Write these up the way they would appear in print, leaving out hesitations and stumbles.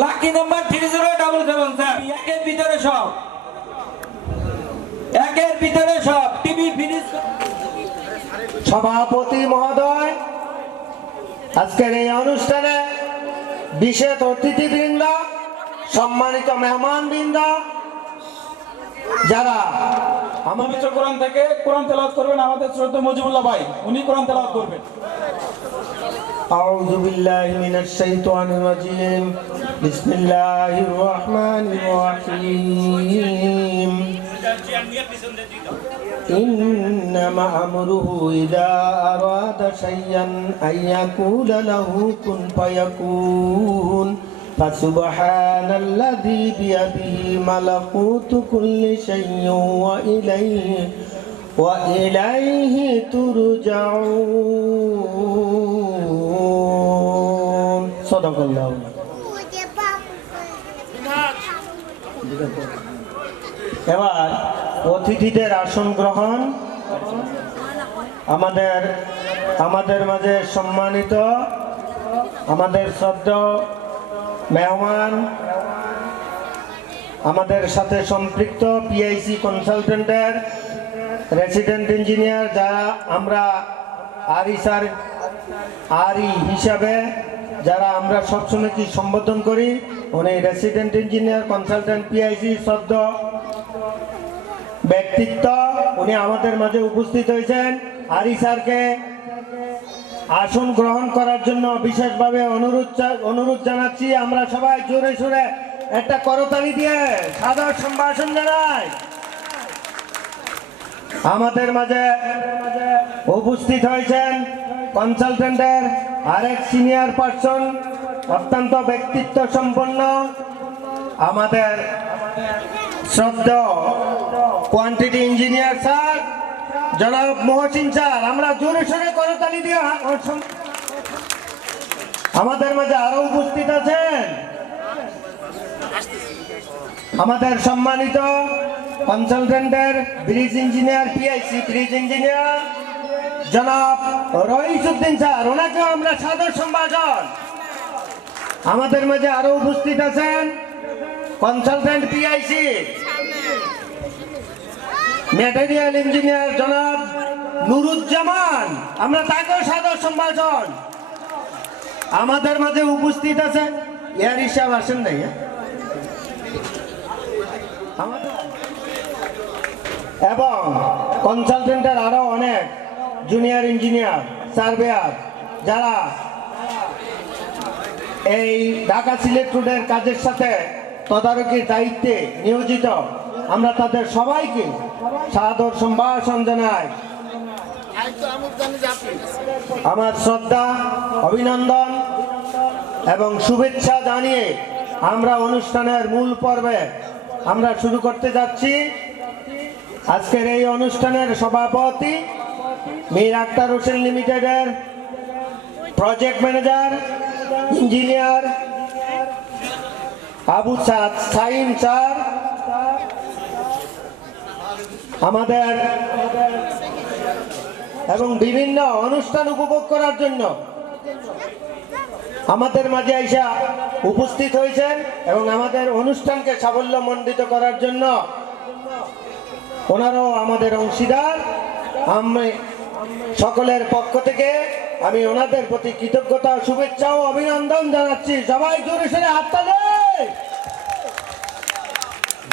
Lucky number 3077 sir. একের ভিতরে সব টিভি ফিনিশ। সভাপতি মহোদয়, আজকের এই অনুষ্ঠানে বিশেষ অতিথিবৃন্দ, সম্মানিত মেহমানবৃন্দ, যারা পবিত্র কোরআন থেকে কোরআন তেলাওয়াত করবেন আমাদের শ্রদ্ধেয় মুজিবুল্লাহ ভাই, উনি কোরআন তেলাওয়াত করবেন। আউযু বিল্লাহি মিনাশ শাইতানির রাজিম। বিসমিল্লাহির রহমানির রহিম। ইন্নামা আমরুহু ইযা আরাদা শাইআন আইয়াকুলা লাহু কুন ফায়াকুন। ফাসুবহানাল্লাযী বিয়াদিহি মালাকুতু কুল্লি শাইইন ওয়া ইলাইহি তুরজাউন। সাদাকাল্লাহু। এবার অতিথিদের আসন গ্রহণ। আমাদের মাঝে সম্মানিত আমাদের শ্রদ্ধেয় মেহমান, আমাদের সাথে সম্পৃক্ত পিআইসি কনসালটেন্টের রেসিডেন্ট ইঞ্জিনিয়ার, যারা আমরা আরি হিসাবে যারা আমরা সবসময় কি সম্বোধন করি, উনি রেসিডেন্ট ইঞ্জিনিয়ার কনসালটেন্ট পিআইসি শ্রদ্ধ ব্যক্তিত্ব, উনি আমাদের মাঝে উপস্থিত হয়েছেন। আরি স্যারকে আসন গ্রহণ করার জন্য বিশেষভাবে অনুরোধ জানাচ্ছি। আমরা সবাই জোরে সোরে একটা করতালি দিয়ে সাদর সম্ভাষণ জানাই। আমাদের মাঝে উপস্থিত হয়েছেন কনসালটেন্টের আরেক সিনিয়র পার্সন, অত্যন্ত ব্যক্তিত্ব সম্পন্ন আমাদের শ্রদ্ধেয় কোয়ান্টিটি ইঞ্জিনিয়ার স্যার জনাব মহসিন স্যার। আমরা জোরে সোরে করতালি দিয়ে আমাদের মাঝে আরো উপস্থিত আছেন আমাদের সম্মানিত কনসালটেন্টের bridge engineer PIC bridge engineer জনাব রইসউদ্দিন স্যার, ওনাকেও আমরা সাদর সম্ভাষণ। আমাদের মাঝে আরো উপস্থিত আছেন কনসালটেন্ট পিআইসি ম্যাটেরিয়াল ইঞ্জিনিয়ার জনাব নুরুজ্জামান, আমরা তাকেও সাদর সম্ভাষণ। আমাদের মাঝে উপস্থিত আছে এয়ার হিসাব আসেন নাই এবং কনসালটেন্টের আরো অনেক জুনিয়র ইঞ্জিনিয়ার সার্ভেয়ার যারা এই ঢাকা সিলেট রোডের কাজের সাথে তদারকির দায়িত্বে নিয়োজিত, আমরা তাদের সবাইকে সাদর সম্ভাষণ জানাই। আমার শ্রদ্ধা, অভিনন্দন এবং শুভেচ্ছা জানিয়ে আমরা অনুষ্ঠানের মূল পর্বে আমরা শুরু করতে যাচ্ছি। আজকের এই অনুষ্ঠানের সভাপতি মীর আক্তার হোসেন লিমিটেডের প্রজেক্ট ম্যানেজার ইঞ্জিনিয়ার আবু সাদ সাইম স্যার, আমাদের এবং বিভিন্ন অনুষ্ঠান উপভোগ করার জন্য আমাদের মাঝে আইসা উপস্থিত হয়েছেন এবং আমাদের অনুষ্ঠানকে সাফল্যমণ্ডিত করার জন্য ওনারাও আমাদের অংশীদার। আমি সকলের পক্ষ থেকে আমি ওনাদের প্রতি কৃতজ্ঞতা, শুভেচ্ছা ও অভিনন্দন জানাচ্ছি। সবাই জোরে সোরে হাততালি।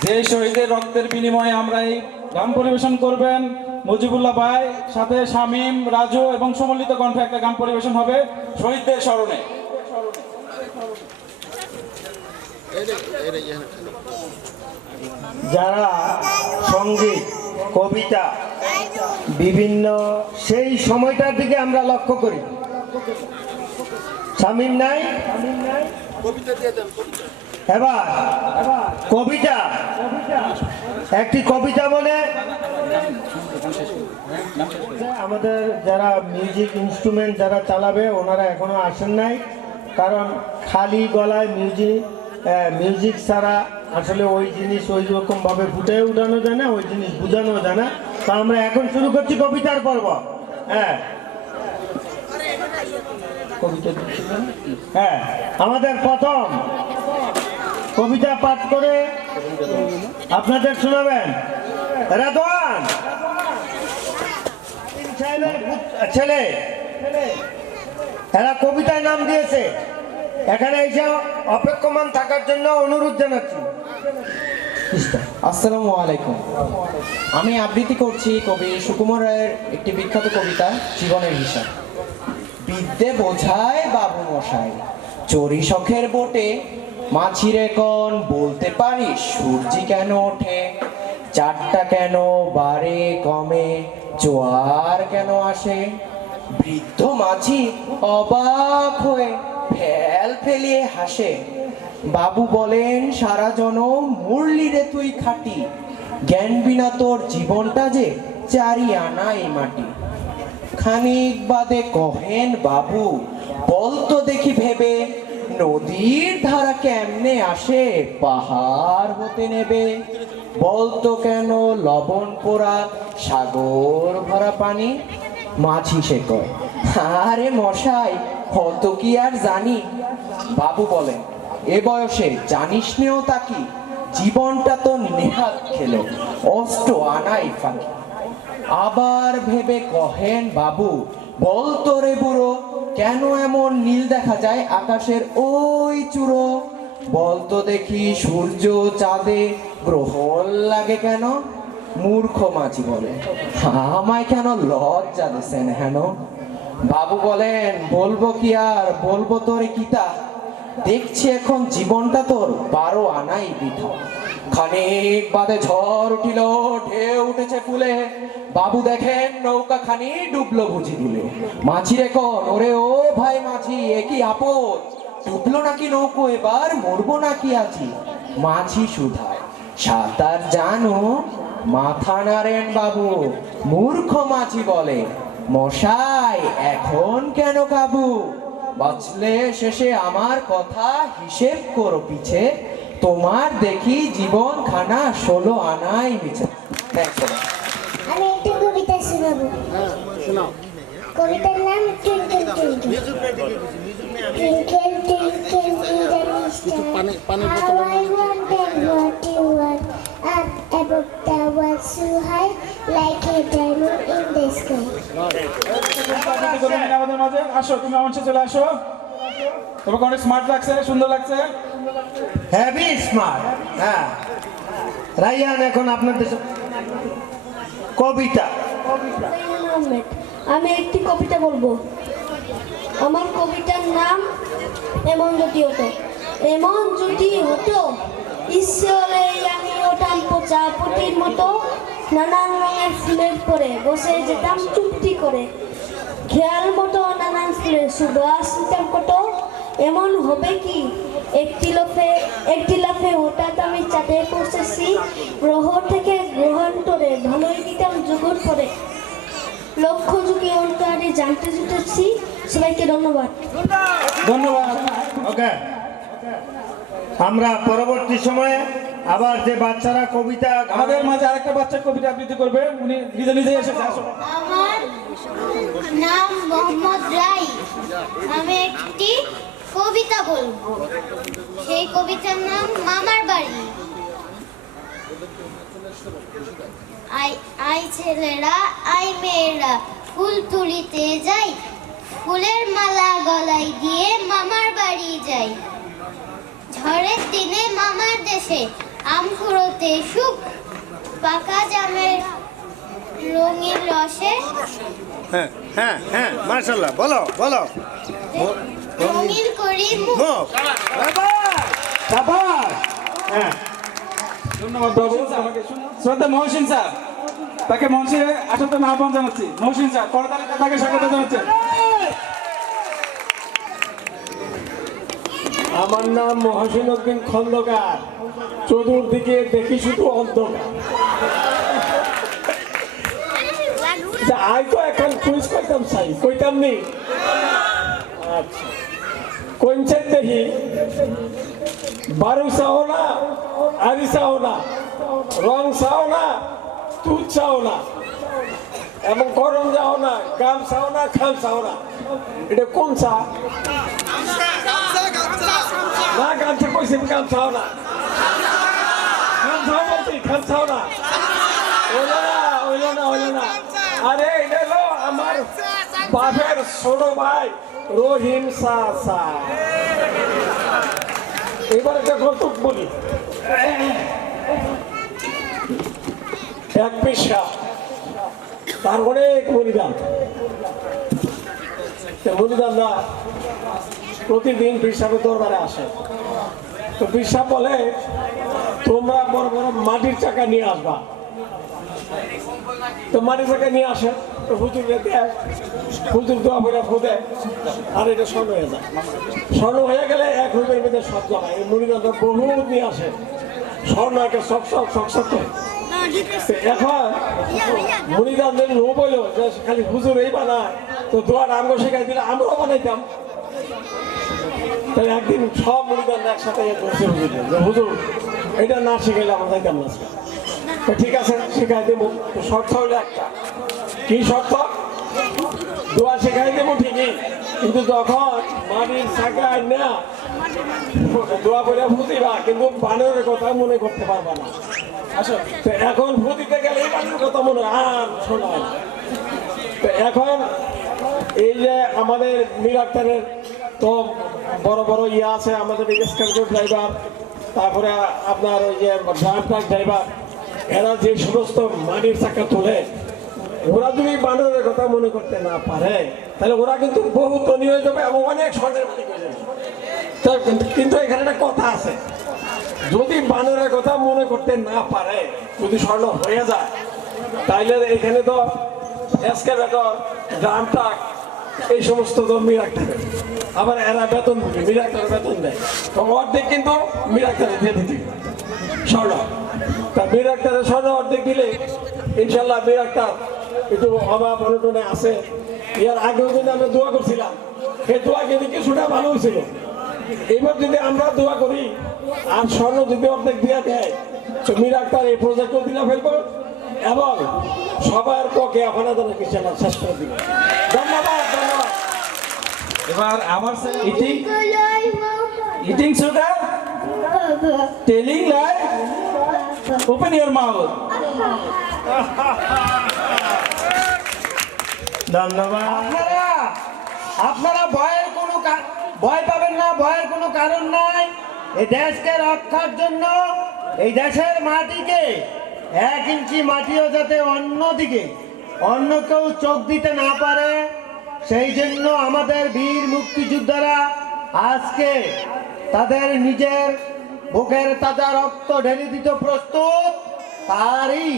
যে শহীদের রক্তের বিনিময়ে আমরা এই গান পরিবেশন করবেন মুজিবুল্লাহ ভাই, সাথে শামীম, রাজু এবং সমন্বিত কণ্ঠে একটা গান পরিবেশন হবে শহীদদের স্মরণে। যারা সঙ্গীত, কবিতা, বিভিন্ন সেই সময়টার দিকে আমরা লক্ষ্য করি। শামীম নাই, এবার কবিতা, একটি কবিতা বলে আমাদের যারা মিউজিক ইনস্ট্রুমেন্ট যারা চালাবে ওনারা এখনো আসেন নাই, কারণ খালি গলায় মিউজিক ছাড়া আসলে ওই জিনিস ওই রকম ভাবে ফুটে উঠানো যায় না, ওই জিনিস বোঝানো যায় না। তো আমরা এখন শুরু করছি কবিতার পর্ব। হ্যাঁ, কবিতা হ্যাঁ, আমাদের প্রথম কবিতা পাঠ করে আপনাদের শোনাবেন। রাদওয়ান সাহেবের ছেলে, এরা কবিতায় নাম দিয়েছে, এখানে এসে অপেক্ষমান থাকার জন্য অনুরোধ জানাচ্ছি। আসসালামু আলাইকুম। আমি আবৃত্তি করছি কবি সুকুমার রায়ের একটি বিখ্যাত কবিতা জীবনের হিসাব। বিদ্যে বোঝায় বাবু মশাই, চড়ি শখের বোটে, মাছিরে কোন বলতে পারিস সূর্যি কেন ওঠে, চারটা কেন বাড়ে কমে, জোয়ার কেন আসে। বৃদ্ধ মাঝি অবাক হয়ে ফেল ফেলিয়ে হাসে। বাবু বলেন সারা জনম মুরলি রে তুই খাটি, জ্ঞান বিনা তোর জীবনটা যে চারি আনাই মাটি। খানিক বাদে কহেন বাবু, বলতো দেখি ভেবে, নদীর ধারা কেমনে আসে পাহাড় হতে নেবে। বলতো কেন লবণ পোড়া সাগর ভরা পানি। মাঝি সে কয়, আরে মশাই কত কি আর জানি। বাবু বলেন, এ বয়সে জানিস নেও তা কি, জীবনটা তো নেহাত খেলো অষ্ট আনাই ফাঁকি। আবার ভেবে কহেন বাবু, বলতো রে বুড়ো, কেন এমন নীল দেখা যায় আকাশের ওই চূড়ো। বলতো দেখি সূর্য চাঁদে গ্রহণ লাগে কেন। মূর্খ মাঝি বলে, আমায় কেন লজ্জা দিছেন হেন। বাবু বলেন, বলবো কি আর বলবো তোর কিতা, দেখছি এখন জীবনটা তোর 12 আনাই বৃথা। খানিক বাদে ঝড় উঠিল, ঢেউ উঠেছে ফুলে। বাবু দেখেন নৌকা খানি ডুবলো বুঝি দুলে। মাঝি রেখো, ওরে ও ভাই মাঝি, একই আপদ, ডুবলো নাকি নৌকো, এবার মরবো নাকি আছি। মাঝি সুধায়, সাঁতার জানো? মাথা নাড়েন বাবু। মূর্খ মাঝি বলে, মশাই এখন কেন কাবু। বাঁচলে শেষে আমার কথা হিসেব করো পিছে, তোমার দেখি জীবন খানা 16 আনাই মিছে। আমি একটা কবিতা শোনাবো। কবিতার নাম twinkle twinkle. Twinkle twinkle little star, how I wonder what you are, up above the world so high, like a diamond in the sky. আমাদের মাঝে আসো, তুমি আমার সাথে চলে আসো। তোমাকে অনেক স্মার্ট লাগছে, সুন্দর লাগছে। Heavy smart. হ্যাঁ, রাইয়ান এখন আপনাদের কবিতা। আমি একটি কবিতা বলবো। আমার কবিতার নাম এমন যদি হতো। এমন যদি হতো, ইচ্ছে হলে আমি ওঠাম প্রজাপতির মতো, নানান রঙের ফুলের পরে বসে যেতাম চুক্তি করে, খেয়াল মতো নানান ফুলের সুবাস নিতাম কত। এমন হবে কি একটি লাফে হঠাৎ আমি চাঁদে পৌঁছেছি, গ্রহ থেকে গ্রহান্তরে ভালোই দিতাম জগৎ পরে, লক্ষ্য যুগে অন্তরে জানতে জুটেছি। সবাইকে ধন্যবাদ। ধন্যবাদ। ওকে, আমরা পরবর্তী সময়ে আবার যে বাচ্চারা কবিতা, আমাদের মাঝে আরেকটা বাচ্চা কবিতা আবৃত্তি করবে, উনি নিজে নিজে এসেছে। আসো। আমার নাম মোহাম্মদ রাই। আমি একটি কবিতা বলবো। সেই কবিতার নাম মামার বাড়ি। আই ছেলেরা, আই মেয়েরা, ফুল তুলিতে যাই, ফুলের মালা গলায় দিয়ে মামার বাড়ি যাই। ঝড়ের দিনে মামার দেশে আম কুড়োতে সুখ, পাকা জামের রঙিন রসে। হ্যাঁ হ্যাঁ হ্যাঁ, মাশাআল্লাহ, বলো বলো। রঙিন করি মুখ। সাবাস। হ্যাঁ, ধন্যবাদ বাবু। আমাকে শ্রদ্ধা মহসিন স্যার, তাকে মঞ্চে আসার জন্য আহ্বান জানাচ্ছি। মহসিন স্যার, করতালিতে তাকে স্বাগত জানাচ্ছেন। আমার নাম মহসিন উদ্দিন খন্দকার। চতুর্দিকে দেখি শুধু অন্ধকার। আই তো এখন কুইজ করতাম চাই, কইতাম নি। আচ্ছা, কোনছেন দেখি, বারু চাও না, আরি চাও না, রং চাও না, তুত চাও না, এবং করম যাও না, গাম চাও না, খাম চাও না। এটা কোন চা? না, গামছা কইছি কাম চাও না বলছি কাম চাও না হইলো না আরে এটা হলো আমার বাপের ছোট ভাই রহিম চাচা। এবার একটা কৌতুক বলি। এক পেশা তার অনেক মনিদান, মনিদানরা প্রতিদিন পিসাবের দরবারে আসে। তো পিসাব বলে তোমরা বড় বড় মাটির চাকা নিয়ে আসবা। তো মাটির চাকা নিয়ে আসে, তো হুজুর হুজুর দোয়া করে ফুদে, আর এটা স্বর্ণ হয়ে যায়। স্বর্ণ হয়ে গেলে এক রুমের মধ্যে সব জমায়। এই মনিদানরা বহু নিয়ে আসে, স্বর্ণ একে সব করে। এখন মনিদানদের রূপ হইলো যে খালি হুজুর এই বানায়, তো দোয়াটা আমগো শেখাই দিলে আমরাও বানাইতাম। তাই একদিন সব মনিদান একসাথে বসে হুজুর এটা না শিখাইলে আমরা যাইতাম না। তো ঠিক আছে শেখাই দেবো, তো শর্ত হইলো একটা। কি শর্ত? দোয়া শেখাই দেবো ঠিকই, কিন্তু যখন মাটির চাকায় না দোয়া করে ফুটিবা, কিন্তু বানরের কথা মনে করতে পারবা না। তো এখন ফুটিতে গেলে এই বানরের কথা মনে আর শোনায় না। তো এখন এই যে আমাদের মিরাক্তারের তো বড় বড় ইয়ে আছে, আমাদের এক্সকাভেটর ড্রাইভার, তারপরে আপনার ওই যে ড্রাম ট্রাক ড্রাইভার, এরা যে সমস্ত মাটির চাকা তোলে, ওরা যদি বানরের কথা মনে করতে না পারে তাহলে ওরা কিন্তু বহু ধনী হয়ে যাবে এবং অনেক স্বর্ণের মালিক হয়ে যাবে। কিন্তু এখানে একটা কথা আছে, যদি বানরের কথা মনে করতে না পারে, যদি স্বর্ণ হয়ে যায়, তাইলে এখানে তো এক্সকাভেটর, ড্রাম ট্রাক এই সমস্ত তো মিরাক্তারে, আবার এরা বেতন মিরাক্তারে বেতন দেয়, তো অর্ধেক কিন্তু মিরাক্তারে দিয়ে দিতে স্বর্ণ। তা মিরাক্তারে স্বর্ণ অর্ধেক দিলে ইনশাল্লাহ মিরাক্তার একটু অভাব অনটনে আছে। ইয়ার আগেও কিন্তু আমরা দোয়া করছিলাম, সেই দোয়া কিন্তু কিছুটা ভালো হয়েছিল। এইবার যদি আমরা দোয়া করি আর স্বর্ণ যদি অর্ধেক দিয়ে দেয়, তো মিরাক্তার এই প্রজেক্টও দিলে ফেলবো এবং সবার পক্ষে আপনাদের কিষানা শেষ করে দিব। ধন্যবাদ। এবার আমার eating sugar, telling lie, open your mouth. ধন্যবাদ। আপনারা ভয় পাবেন না, ভয়ের কোনো কারণ নাই। এই দেশকে রক্ষার জন্য এই দেশের মাটিকে 1 ইঞ্চি মাটিও যাতে অন্য কেউ চোখ দিতে না পারে, সেই জন্য আমাদের বীর মুক্তিযোদ্ধারা আজকে তাদের নিজের বুকের তাজা রক্ত ঢেলে দিতে প্রস্তুত। তারই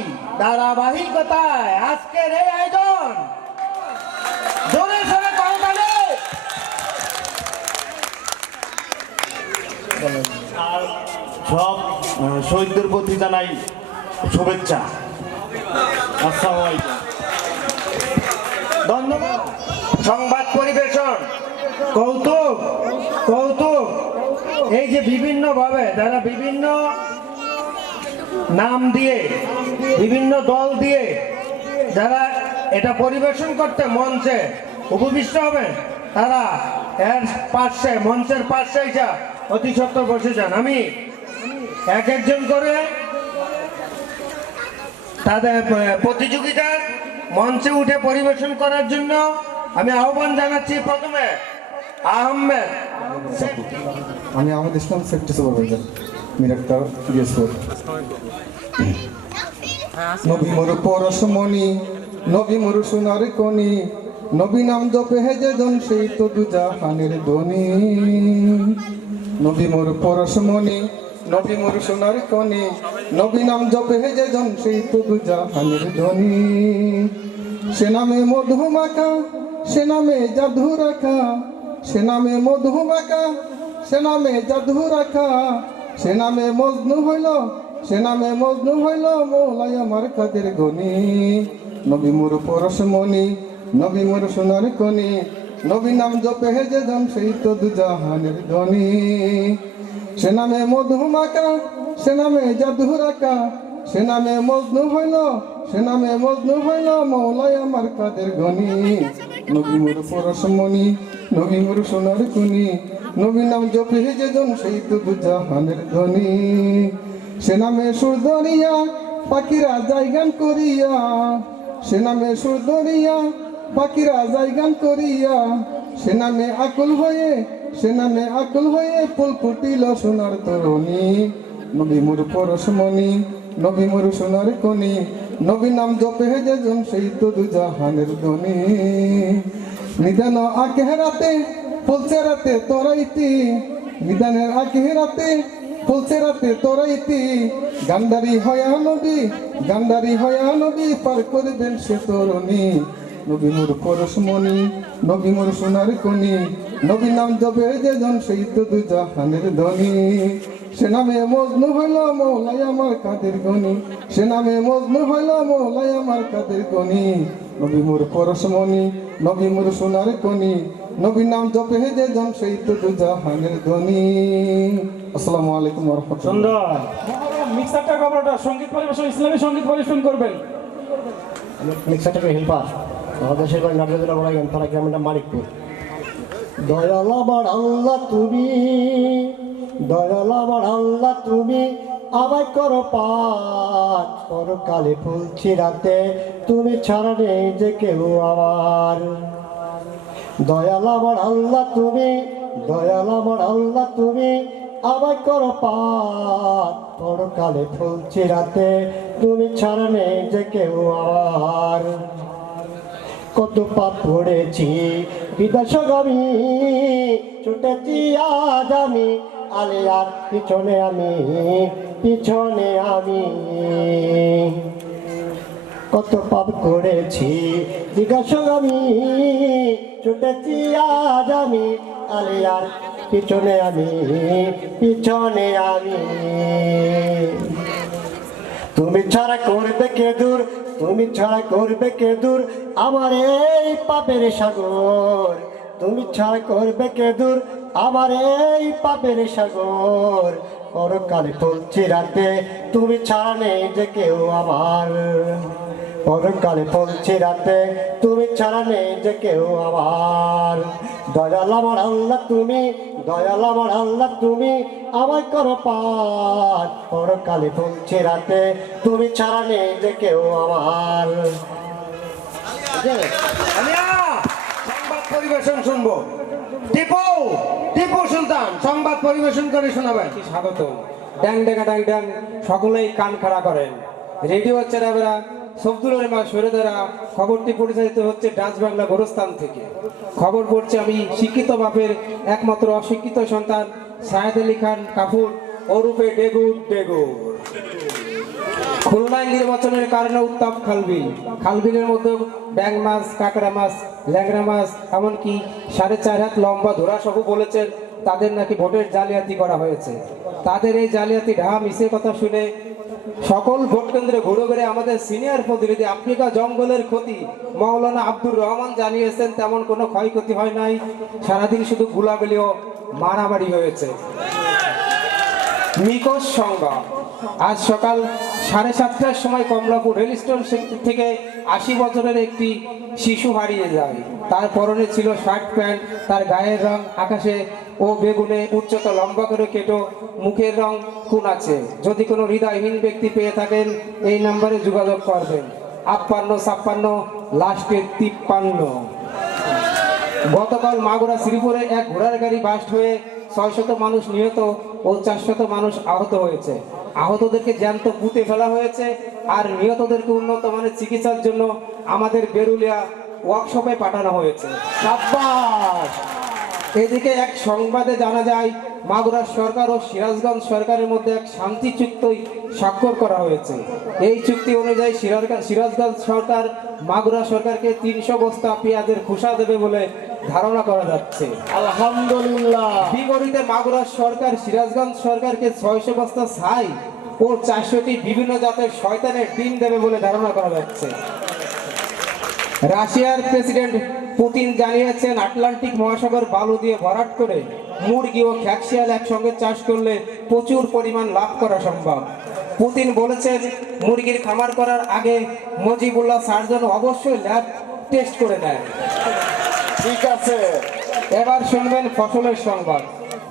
ধারাবাহিকতায় আজকের এই আয়োজন। জোরে সোরে করতালি। আর সব শহীদদের প্রতি জানাই শুভেচ্ছা। আসসালামু আলাইকুম। ধন্যবাদ। সংবাদ পরিবেশন কৌতুক এই যে বিভিন্ন ভাবে যারা বিভিন্ন নাম দিয়ে বিভিন্ন দল দিয়ে যারা এটা পরিবেশন করতে মঞ্চে উপবিষ্ট হবেন, তারা এর পাশে মঞ্চের পাশে এসে অতি সত্বর বসে যান। আমি একজন করে তাদের প্রতিযোগিতার মঞ্চে উঠে পরিবেশন করার জন্য আমি আহ্বান জানাচ্ছি। প্রথমে আহমেদ। আমি আহমেদ ইসলাম, সেফটি সুপারভাইজার, মিরাক্তার পিএস4। নবী মোর পরশমণি, নবী মোর সোনার কনি, নবী নাম জপে হেজে জন সেই তো দুজাহানের ধনী। নবী মোর পরশমণি, নবী মোর সোনার কনি, নবী নাম জপে হেজে জন সেই তো দুজাহানের ধনী। সে নামে মধুমাখা, সে নামে জাদু রাখা, সে নামে মধুমাখা, সে নামে জাদু রাখা, সে নামে মজনু হইল, সে নামে মজনু হইল মৌলাই আমার কাদের গনি। নবী মোর পরশমণি, নবী মোর সোনার কনি, নবী নাম জপে হেজে জন সেই তো দুজাহানের ধনী। সে নামে মধুমাখা, সে নামে জাদু রাখা, সে নামে মজনু হইল, সে নামে মজনু হইল মৌলাই আমার কাদের গনি। নবী মোর পরশমণি নবী মোর সোনার কুনি নবী নাম জপে যেজন সেই তো দু জাহানের ধ্বনি সে নামে সুর দরিয়া পাখিরা যায় গান করিয়া সে নামে সুর দরিয়া পাখিরা যায় গান করিয়া সে নামে আকুল হয়ে ফুল ফুটিল সোনার তরণী নবী মোর পরশমণি নবী মোর সোনার কনি নবী নাম জপে যেজন সেই তো দু জাহানের ধ্বনি নিদান আকেরাতে ফুলছে রাতে তোরাইতি নিদানের আকেরাতে ফুলছে রাতে তোরাইতি গান্ডারি হয়া নবী পার করবেন সে তরণী নবী মোর পরশমণি নবী মোর সোনার কনি নবী নাম জপে যেজন সেই তো দু জাহানের ধ্বনি সে নামে মজনু হইল মৌলাই আমার কাদের গনি সে নামে মজনু হইল মৌলাই আমার কাদের গনি নবী মোর পরশমণি নবী মোর সোনার কনি নবী নাম জপে যেজন সেই তো দু জাহানের ধ্বনি আসসালামু আলাইকুম ওয়া রাহমাতুল্লাহ। সুন্দর। মিক্সারটা কবরটা সঙ্গীত পরিবেশন ইসলামী সঙ্গীত পরিবেশন করবেন। মিক্সারটাকে হেল্পার আমাদের দেশের বাড়ি নাটকের বড় গান তারা গ্রামের নাম মানিকপুর। দয়াল আমার আল্লাহ তুমি, দয়াল আমার আল্লাহ তুমি আমায় করো পাঠ পরকালে ফুলছি রাতে তুমি ছাড়া নেই যে কেউ আমার। দয়াল আমার আল্লাহ তুমি, দয়াল আমার আল্লাহ তুমি আমায় করো পাঠ পরকালে ফুলছি রাতে তুমি ছাড়া নেই যে কেউ আমার। কত পাপ পড়েছি বিদেশগামী ছুটেছি আজ আমি আলিয়ার পিছনে আমি কত পাপ করেছি বিদেশগামী ছুটেছি আজ আমি আলিয়ার পিছনে আমি তুমি ছাড়া করবে কে দূর, তুমি ছাড়া করবে কে দূর আমার এই পাপের সাগর। তুমি ছাড়া করবে কে দূর আমার এই পাপের সাগর। পরকালে ফুলছি রাতে তুমি ছাড়া নেই যে কেউ আমার। পরকালে ফুলছি রাতে তুমি ছাড়া নেই যে কেউ আমার। দয়াল আমার আল্লাহ তুমি, দয়াল আমার আল্লাহ তুমি আমায় করো পাঠ পরকালে ফুলছি রাতে তুমি ছাড়া নেই যে কেউ আমার। সংবাদ পরিবেশন শুনবো। টিপু সুলতান সংবাদ পরিবেশন করে শোনাবেন। স্বাগত। ড্যাং ড্যাঙ্গা ড্যাং ড্যাং সকলেই কান খাড়া করেন। রেডিও চেরাবেরা শব্দুলের মা সৈরদারা খবরটি পরিচালিত হচ্ছে ডাচ বাংলা গোরস্থান থেকে। খবর পড়ছে আমি শিক্ষিত বাপের একমাত্র অশিক্ষিত সন্তান সায়েদ আলী খান কাপুর ওরূপে ডেগুর। খুলনায় নির্বাচনের কারণে উত্তাপ খালবিলের মধ্যে ব্যাং মাছ, কাঁকড়া মাছ, ল্যাংড়া মাছ, এমনকি 4.5 হাত লম্বা ধরাসহ বলেছেন তাদের নাকি ভোটের জালিয়াতি করা হয়েছে। তাদের এই জালিয়াতি ঢা মিছে কথা শুনে সকল ভোট কেন্দ্রে ঘুরে ঘুরে আমাদের সিনিয়র প্রতিনিধি আফ্রিকা জঙ্গলের ক্ষতি মাওলানা আব্দুর রহমান জানিয়েছেন তেমন কোনো ক্ষয়ক্ষতি হয় নাই, সারাদিন শুধু গুলাগুলি ও মারামারি হয়েছে। নিখোঁজ সংবাদ। আজ সকাল 7:30টার সময় কমলাপুর রেল স্টেশন থেকে 80 বছরের একটি শিশু হারিয়ে যায়। তার পরনে ছিল শার্ট প্যান্ট, তার গায়ের রং আকাশে ও বেগুনে, উচ্চতা লম্বা করে কেটো, মুখের রং খুন আছে। যদি কোনো হৃদয়হীন ব্যক্তি পেয়ে থাকেন এই নম্বরে যোগাযোগ করবেন 5856 লাস্টে 53। গতকাল মাগুরা শ্রীপুরে এক ঘোড়ার গাড়ি বাস্ট হয়ে 600 মানুষ নিহত ও 400 মানুষ আহত হয়েছে। আহতদেরকে জ্যান্ত পুঁতে ফেলা হয়েছে আর নিহতদেরকে উন্নত মানের চিকিৎসার জন্য আমাদের বেরুলিয়া ওয়ার্কশপে পাঠানো হয়েছে। সাব্বাস। এদিকে এক সংবাদে জানা যায় মাগুরা সরকার ও সিরাজগঞ্জ সরকারের মধ্যে এক শান্তি চুক্তি স্বাক্ষর করা হয়েছে। এই চুক্তি অনুযায়ী সিরাজগঞ্জ সরকার মাগুরা সরকারকে 300 বস্তা পেঁয়াজের খোসা দেবে বলে ধারণা করা যাচ্ছে। আলহামদুলিল্লাহ। বিপরীতে মাগুরা সরকার সিরাজগঞ্জ সরকারকে 600 বস্তা ছাই ও 400টি বিভিন্ন জাতের শয়তানের ডিম দেবে বলে ধারণা করা যাচ্ছে। রাশিয়ার প্রেসিডেন্ট পুতিন জানিয়েছেন আটলান্টিক মহাসাগর বালু দিয়ে ভরাট করে মুরগি ও খ্যাকশিয়াল একসঙ্গে চাষ করলে প্রচুর পরিমাণ লাভ করা সম্ভব। পুতিন বলেছেন মুরগির খামার করার আগে মুজিবুল্লাহ স্যার যেন অবশ্যই ল্যাব টেস্ট করে নেয়। ঠিক আছে। এবার শুনবেন ফসলের সংবাদ।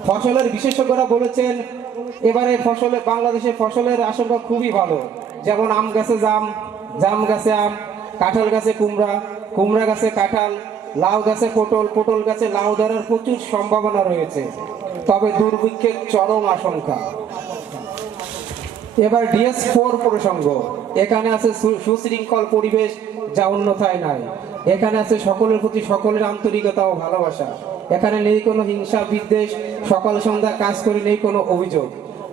ফসলের বিশেষজ্ঞরা বলেছেন এবারে বাংলাদেশে ফসলের আশঙ্কা খুবই ভালো। যেমন আম গাছে জাম, জাম গাছে আম, কাঁঠাল গাছে কুমড়া, কুমড়া গাছে কাঁঠাল, লাউ গাছে পটল, পটল গাছে লাউ ধরার প্রচুর সম্ভাবনা রয়েছে। তবে দুর্ভিক্ষের চরম আশঙ্কা। এবার DS4 প্রসঙ্গ। এখানে আছে সুশৃঙ্খল পরিবেশ, যা অন্যথায় নাই। এখানে আছে সকলের প্রতি সকলের আন্তরিকতা ও ভালোবাসা। এখানে নেই কোনো হিংসা বিদ্বেষ, সকাল সন্ধ্যা কাজ করে নেই কোনো অভিযোগ।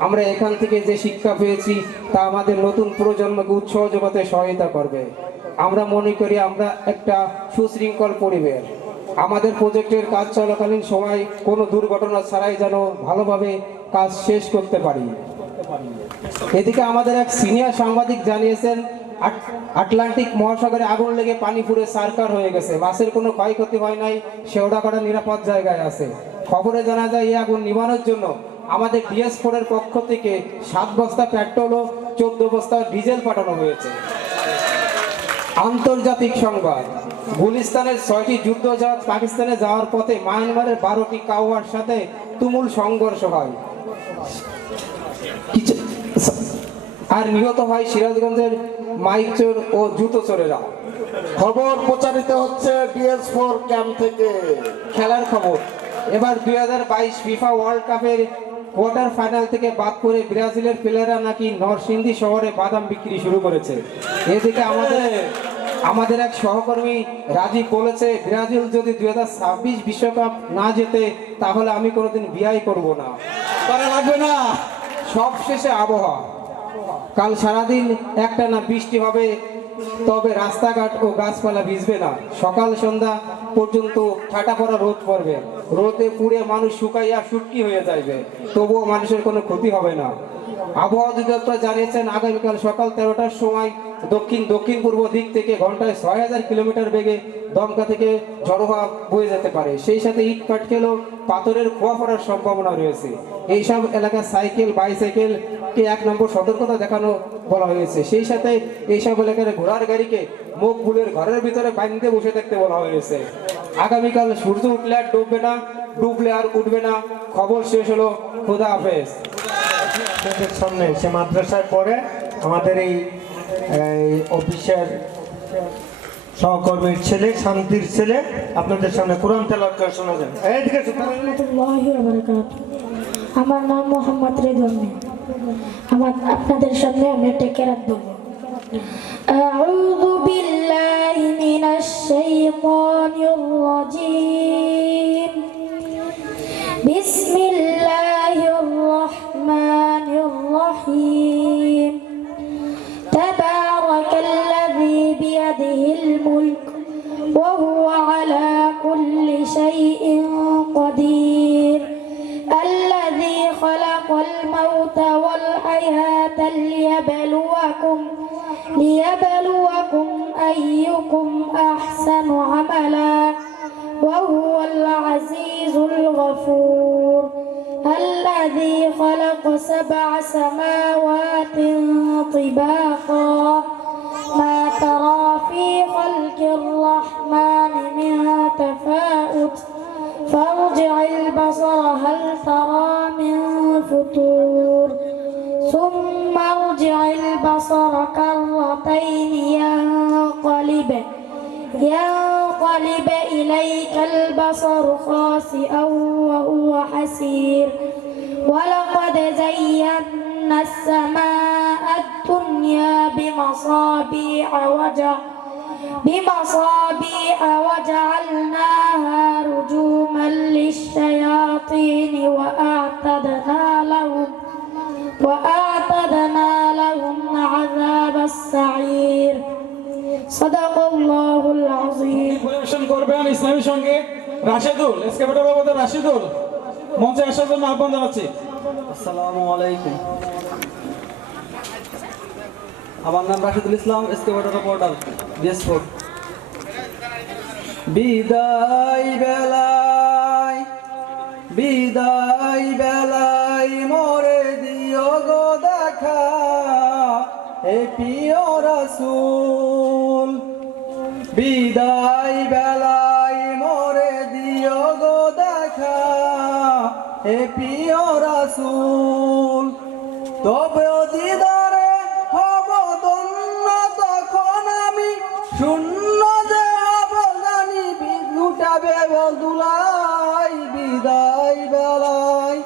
আমরা এখান থেকে যে শিক্ষা পেয়েছি তা আমাদের নতুন প্রজন্মকে উৎসাহ যোগাতে সহায়তা করবে। আমরা মনে করি আমরা একটা সুশৃঙ্খল পরিবেশ। আমাদের প্রজেক্টের কাজ চলাকালীন সময় কোনো দুর্ঘটনা ছাড়াই যেন ভালোভাবে কাজ শেষ করতে পারি। এদিকে আমাদের এক সিনিয়র সাংবাদিক জানিয়েছেন আটলান্টিক মহাসাগরে আগুন লেগে পানি পুড়ে সারকার হয়ে গেছে। মাছের কোনো ক্ষয়ক্ষতি হয় নাই, শেওড়াকাটা নিরাপদ জায়গায় আছে। খবরে জানা যায় এই আগুন নিবানোর জন্য আমাদের DS4 এর পক্ষ থেকে 7 বস্তা পেট্রোল ও 14 বস্তা ডিজেল পাঠানো হয়েছে। আন্তর্জাতিক সংবাদ। গুলিস্তানের 6টি যুদ্ধজাহাজ পাকিস্তানে যাওয়ার পথে মায়ানমারের 12টি কাউয়ার সাথে তুমুল সংঘর্ষ হয় আর নিহত হয় সিরাজগঞ্জের মাইক চোর ও জুতো চোরেরা। খবর প্রচারিত হচ্ছে DS4 ক্যাম্প থেকে। খেলার খবর। এবার 2022 ফিফা ওয়ার্ল্ড কাপের কোয়ার্টার ফাইনাল থেকে বাদ পড়ে ব্রাজিলের প্লেয়াররা নাকি নরসিংদী শহরে বাদাম বিক্রি শুরু করেছে। এদিকে আমাদের এক সহকর্মী রাজীব বলেছে, ব্রাজিল যদি 2026 বিশ্বকাপ না জেতে তাহলে আমি কোনোদিন বিয়াই করব না। লাগবে না। সব শেষে আবহাওয়া। কাল সারাদিন একটানা বৃষ্টি হবে, তবে রাস্তাঘাট ও গাছপালা ভিজবে না। সকাল সন্ধ্যা পর্যন্ত ঠাটা পড়া রোদ পড়বে। রোদে পুড়ে মানুষ শুকাইয়া শুটকি হয়ে যাবে, তবুও মানুষের কোনো ক্ষতি হবে না। আবহাওয়া অধিদপ্তর জানিয়েছেন আগামীকাল সকাল 13টার সময় দক্ষিণ পূর্ব দিক থেকে ঘন্টায় 6000 কিলোমিটার বেগে দমকা থেকে ঝড়ো হাওয়া বয়ে যেতে পারে। সেই সাথে ইট পাটকেলও পাথরের খোয়া পড়ার সম্ভাবনা রয়েছে। এইসব এলাকার সাইকেল বাইসাইকেলকে 1 নম্বর সতর্কতা দেখানো বলা হয়েছে। সেই সাথে এইসব এলাকার ঘোড়ার গাড়িকে মুখ বুলের ঘরের ভিতরে বাঁধতে বসে থাকতে বলা হয়েছে। আগামীকাল সূর্য উঠলে আর ডুববে না, ডুবলে আর উঠবে না। খবর শেষ হলো। খোদা হাফেজ। সামনে সে মাদ্রাসায় পড়ে আমাদের এই অফিসের সহকর্মীর ছেলে, শান্তির ছেলে, আপনাদের সামনে কোরআন তেলাওয়াত করে শোনাবেন। এইদিকে রাহমাতুল্লাহি ওয়া বারাকাতুহু। আমার নাম মোহাম্মদ রেদওয়ান। আপনাদের সামনে আমি একটা কেরাত বলবো। আউযু বিল্লাহি মিনাশ শাইতানির রাজীম। বিসমিল্লাহির রাহমানির রাহিম। তাবারাকাল্লাযী বিয়াদিহিল মুলক ওয়া হুয়া আলা কুল্লি শাইইন কাদির। الذي خلق الموت والحياة ليبلوكم أيكم أحسن عملا وهو العزيز الغفور. الذي خلق 7 سماوات طباقا ما ترى في خلق الرحمن من تفاؤت فارجع البصر هل ترى من فطور ثم ارجع البصر كرتين ينقلب إليك البصر خاسئا وهو حسير. ولقد زينا السماء الدنيا بمصابيح وجعلناها رجوما للشياطين وأعتدنا لهم عذاب السعير. صدق الله العظيم. পরিবেশন করবেন ইসলামী সঙ্গীত রাশেদুল, এসকেভেটর বাবদ রাশেদুল মঞ্চে আসার জন্য আহ্বান জানাচ্ছি। আসসালামু আলাইকুম। আমার নাম রাশিদুল ইসলাম, এসকেভেটর রিপোর্টার DS4। বিদায় বেলায় মোরে দিও গো দেখা, হে প্রিয় রাসূল। বিদায় বেলায় মোরে হে প্রিয় রাসূল। তবেও দিদারে হব ধন্য তখন আমি, শূন্য যে হব জানি লুটাবে বদুলাই। বিদায় বেলায়,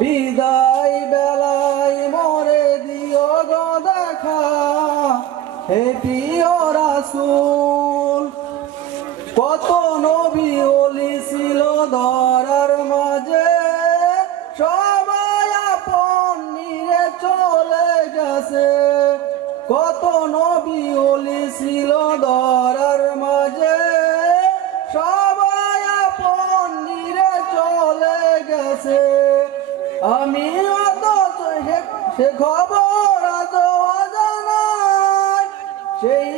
বিদায় বেলায় মরে দিও গো দেখা, হে প্রিয় রাসূল। কত নবী ওলি ছিল ধরার মাঝে, সবাই আপন নিয়ে চলে গেছে। কত নবী ওলি ছিল ধরার মাঝে, সবাই আপন নিয়ে চলে গেছে। আমি অত সে খবর আজ অজানাই, সেই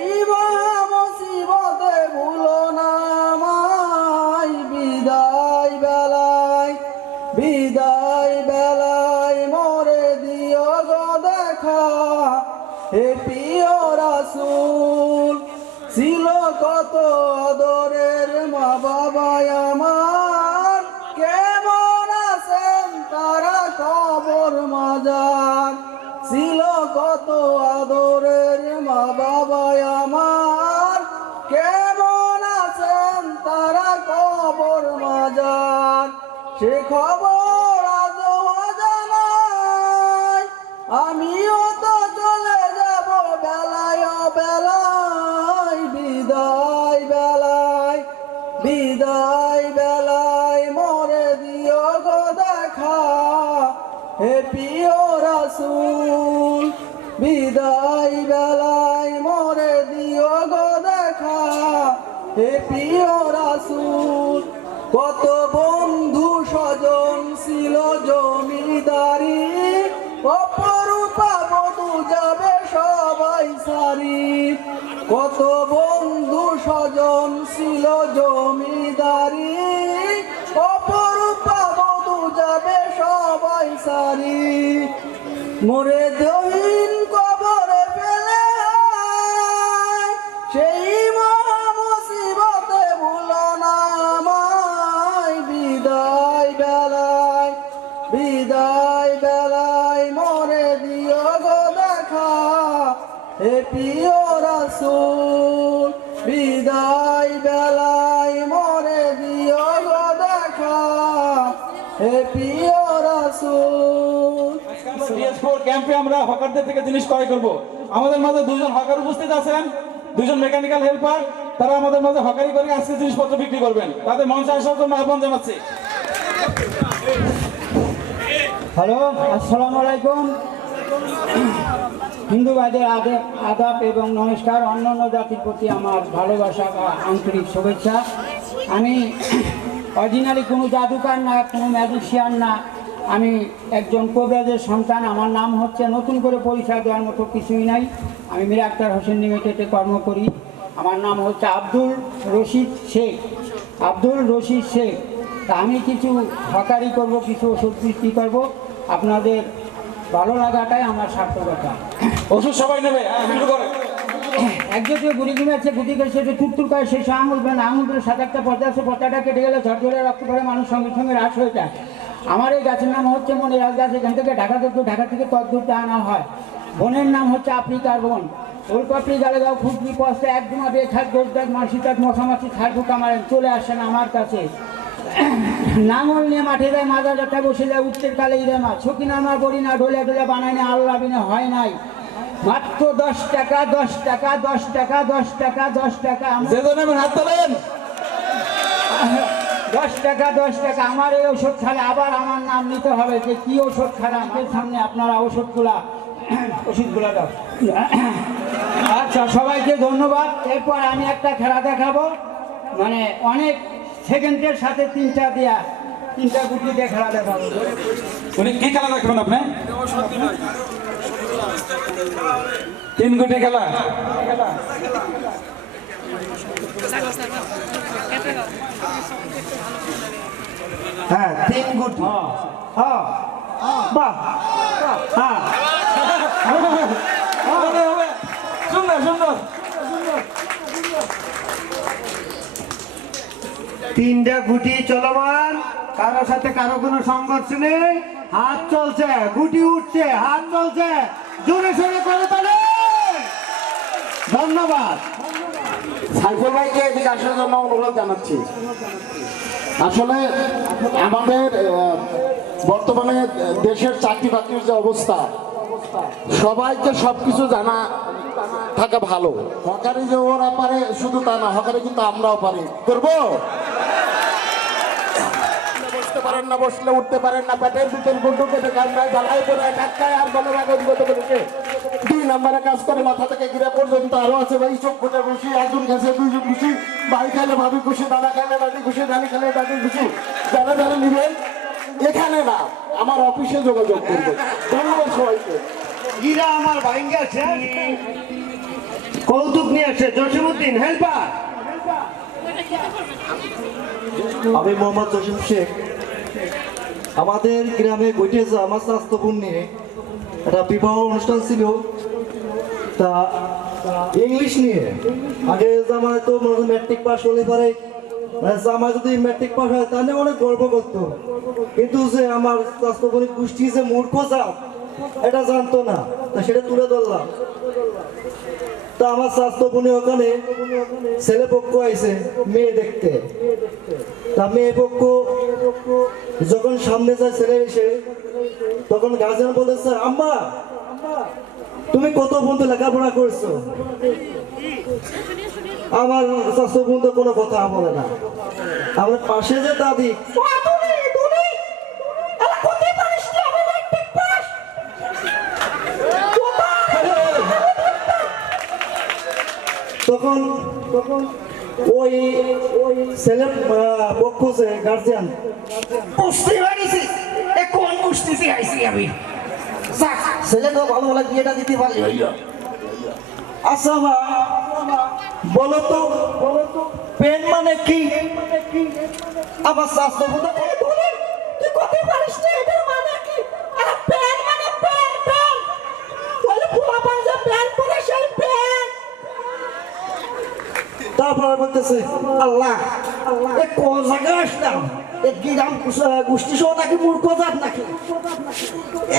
মুসিবতে ভুলো না আমায়। বিদায় বেলায়, বিদায় বেলায় মরে দিও গো দেখা, হে প্রিয় রাসূল। ছিল কত আদরের মা বাবা আমার, কেমন আছেন তারা কবর মাজার। ছিল কত আদরের মা বাবা আমার, কেমন আছেন তারা কবর মাজার। সে খবর আজ অজানাই, আমিও তো চলে যাব বেলায় বেলায়। বিদায় বেলায়, বিদায় বেলায় মরে দিও গো দেখা, হে প্রিয় রাসূল। বিদায় বেলায় মরে দিও গো দেখা, হে প্রিয় রাসূল। কত বন্ধু স্বজন ছিল জমিদারি, অপরূপা বধূ যাবে সবাই সারি। কত বন্ধু স্বজন ছিল জমিদারি, অপরূপা বধূ যাবে সবাই সারি। মোরে দহিন কবরে ফেলে সেই মুসিবতে ভুলো না আমায়। বিদায় বেলায়, বিদায় বেলায় মরে দিও গো দেখা, হে প্রিয় রাসূল। বিদায় বেলায় মরে দিও গো দেখা, হে প্রিয় রাসূল। DS4 ক্যাম্পে আমরা হকারদের থেকে জিনিস ক্রয় করব। আমাদের মাঝে দুজন হকার উপস্থিত আছেন, দুজন মেকানিক্যাল হেল্পার। তারা আমাদের মাঝে হকারি করে আজকে জিনিসপত্র বিক্রি করবেন। তাদের মঞ্চে আসার জন্য আহ্বান জানাচ্ছি। হ্যালো, আসসালামু আলাইকুম। হিন্দু ভাইদের আদাব এবং নমস্কার। অন্যান্য জাতির প্রতি আমার ভালোবাসা বা আন্তরিক শুভেচ্ছা। আমি অরিজিনালি কোনো জাদুকার না, কোনো ম্যাজিশিয়ান না। আমি একজন কবিরাজের সন্তান। আমার নাম হচ্ছে, নতুন করে পরিচয় দেওয়ার মতো কিছুই নাই। আমি মীর আক্তার হোসেন লিমিটেডে কর্ম করি। আমার নাম হচ্ছে আব্দুল রশিদ শেখ, আব্দুল রশিদ শেখ। তা আমি কিছু হকারি করব, কিছু ওষুধ বিক্রি করব। আপনাদের ভালো লাগাটাই আমার সার্থকতা। ওষুধ সবাই নেবে, শুরু করে। একজনের গুড়ি ঘুমাচ্ছে, গুটি করে সেটা টুকটুক করে শেষ আঙুল বেন, আঙুলের সাথে একটা পর্দা আছে, পর্দাটা কেটে গেলে ঝরঝরে রক্ত পড়ে, মানুষ সঙ্গে সঙ্গে হ্রাস হয়ে যায়। আমার এই গাছের নাম হচ্ছে মনিরাজ গাছ। এখান থেকে ঢাকা থেকে তদ্দূরতে আনা হয়। বনের নাম হচ্ছে আফ্রিকার বন। ওলপাপড়ি গালেগাঁও খুঁজলি পথে একদম আগে খাট গোসদার মাসি তার মশামাছি ছাড় ফুকা মারেন, চলে আসেন আমার কাছে। নাঙল নিয়ে মাঠে যায়, মাজা যাত্রা বসে যায়, উত্তের কালে ইরে মা ছকিনা মা বড়ি না ঢোলে ঢোলে বানায় না, আল্লাহ বিনে হয় নাই। মাত্র 10 টাকা, 10 টাকা, 10 টাকা, 10 টাকা, 10 টাকা। হাত তোলেন। 10 টাকা, 10 টাকা। আমার এই ওষুধ খালে আবার আমার নাম নিতে হবে যে কি ওষুধ খালে। আমাদের সামনে আপনারা ওষুধগুলা দাও। আচ্ছা, সবাইকে ধন্যবাদ। এরপর আমি একটা খেলা দেখাবো, মানে অনেক সেকেন্ডের সাথে 3টা গুটি দিয়ে খেলা দেখাবো। উনি কি খেলা দেখবেন আপনি? 3 গুটি খেলা। হ্যাঁ, 3 গুটি। হ্যাঁ, বাহ, হ্যাঁ, সুন্দর সুন্দর। 3টা গুটি চলমান। কারোর সাথে কারো কোনো সংঘর্ষ নেই, হাত চলছে, গুটি উঠছে, হাত চলছে, জোরে সোরে করে তোলে। ধন্যবাদ। সাইফুল ভাইকে এদিকে আসার জন্য অনুরোধ জানাচ্ছি। আসলে আমাদের বর্তমানে দেশের চাকরি বাকরির যে অবস্থা, সবাইকে সবকিছু জানা থাকা ভালো। হকারি যে ওরা পারে শুধু তা না, হকারি কিন্তু আমরাও পারি। করবো? বসতে পারেন না, বসলে উঠতে পারেন না, পেটের ভিতর গুন্ডু কেটে কামড়ায়, জ্বালায় পড়ে ধাক্কায়, আর বলে রাগত করেছে। 2 নম্বরে কাজ করে, মাথা থেকে গিরা পর্যন্ত আরো আছে ভাই। চোখ ফুটে খুশি, একজন গেছে, 2জন খুশি, ভাই খাইলে ভাবি খুশি, দাদা খাইলে দাদি খুশি, দাদি খাইলে দাদি খুশি। যারা যারা নিবেন এখানে না, আমার অফিসে যোগাযোগ করবে। ধন্যবাদ সবাইকে। গিরা আমার ভাইঙ্গে আছে, কৌতুক নিয়ে আসে। জসিমউদ্দিন হেল্পার। আমি মোহাম্মদ জসিম শেখ। আমাদের গ্রামে ঘটেছে আমার স্বাস্থ্যপুর নিয়ে একটা বিবাহ অনুষ্ঠান ছিল, তা ইংলিশ নিয়ে। আগে জামাই তো ম্যাট্রিক পাস হলে পারে, জামাই যদি ম্যাট্রিক পাস হয় তাহলে অনেক গর্ব করতো, কিন্তু যে আমার স্বাস্থ্যপুর গোষ্ঠী যে মূর্খ জাত এটা জানতো না, তা সেটা তুলে ধরলাম। তা আমার স্বাস্থ্যপুণে ওখানে ছেলে পক্ষ আইছে মেয়ে দেখতে। তা মেয়ে পক্ষ যখন সামনে যায় ছেলে এসে, তখন গার্জিয়ান বলেছে, আম্মা তুমি কত পর্যন্ত লেখাপড়া করছো? আমার স্বাস্থ্যপুণ তো কোনো কথা বলে না। আমার পাশে যে দাদি, তখন ওই ছেলে পক্ষ যে গার্জিয়ান, বুঝতে পারিস কোন বুঝতেছি আইসি আমি। ছেলেকে ভালো ভালো বিয়েটা দিতে পারলি হইল। আচ্ছা মা বলো তো পেন মানে কি? আমার স্বাস্থ্য তুই কত পারিস না, এটার মানে কি? আরে পেন মানে পেন, পেন বলে পুরা পাঞ্জা পেন পরে সেই পেন। তারপর বলতেছে, আল্লাহ এ কোন জায়গায় আসলাম? এ গ্রাম গোষ্ঠী সহ নাকি মূর্খ জাত নাকি?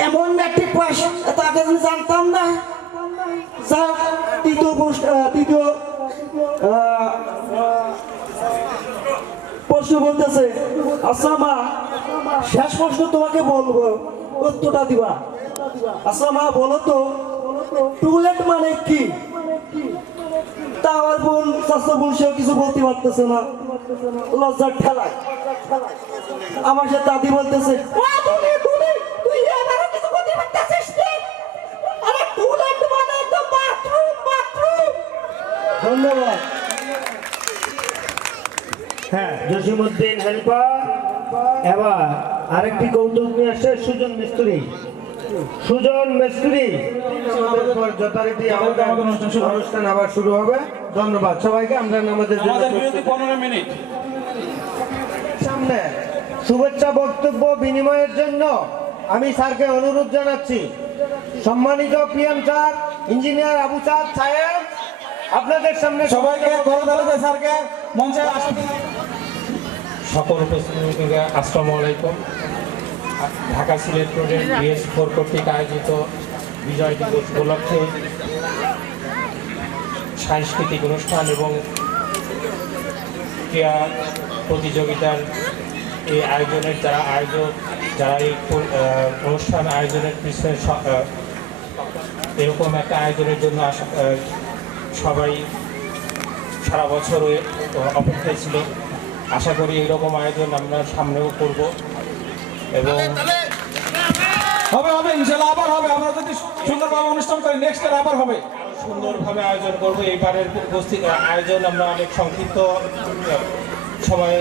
এমন ম্যাট্রিক পাস তাকে আমি জানতাম না। যা তৃতীয় প্রশ্ন বলতেছে, আচ্ছা মা শেষ প্রশ্ন তোমাকে বলবো, উত্তরটা দিবা। আচ্ছা মা বলো তো টুলেট মানে কি? তা আমার বোন চাষা বোন সেও কিছু বলতে পারতেছে না, লজ্জার ঠেলায়। আমার সে দাদি বলতেছে, ধন্যবাদ। হ্যাঁ, জসিমউদ্দিন হেল্পার। এবার আরেকটি কৌতুক নিয়ে আসছে সুজন মিস্ত্রি। সুজন মিস্ত্রি যথারীতি আমাদের অনুষ্ঠান আবার শুরু হবে। ধন্যবাদ সবাইকে। আমরা আমাদের 15 মিনিট সামনে শুভেচ্ছা বক্তব্য বিনিময়ের জন্য আমি স্যারকে অনুরোধ জানাচ্ছি। সম্মানিত পিএম স্যার, ইঞ্জিনিয়ার আবু সাদ সাহেব, আপনাদের সামনে সবাইকে করতালিতে স্যারকে মঞ্চে আসুন। সকল উপস্থিতিকে আসসালামু আলাইকুম। ঢাকা সিলেট রোডের BS4 কর্তৃক আয়োজিত বিজয় দিবস উপলক্ষে সাংস্কৃতিক অনুষ্ঠান এবং ক্রীড়া প্রতিযোগিতার এই আয়োজনের যারা আয়োজক, যারা এই অনুষ্ঠান আয়োজনের পিছনে এরকম একটা আয়োজনের জন্য সবাই সারা বছর অপেক্ষায় ছিল। আশা করি এইরকম আয়োজন আমরা সামনেও করব এবং হবে হবে ইনশাআল্লাহ, আবার হবে। আমরা যদি সুন্দরভাবে অনুষ্ঠান করি নেক্সট ইয়ার আবার হবে। সুন্দরভাবে আয়োজন করব। এইবারের উপস্থিত আয়োজন আমরা অনেক সংক্ষিপ্ত সময়ে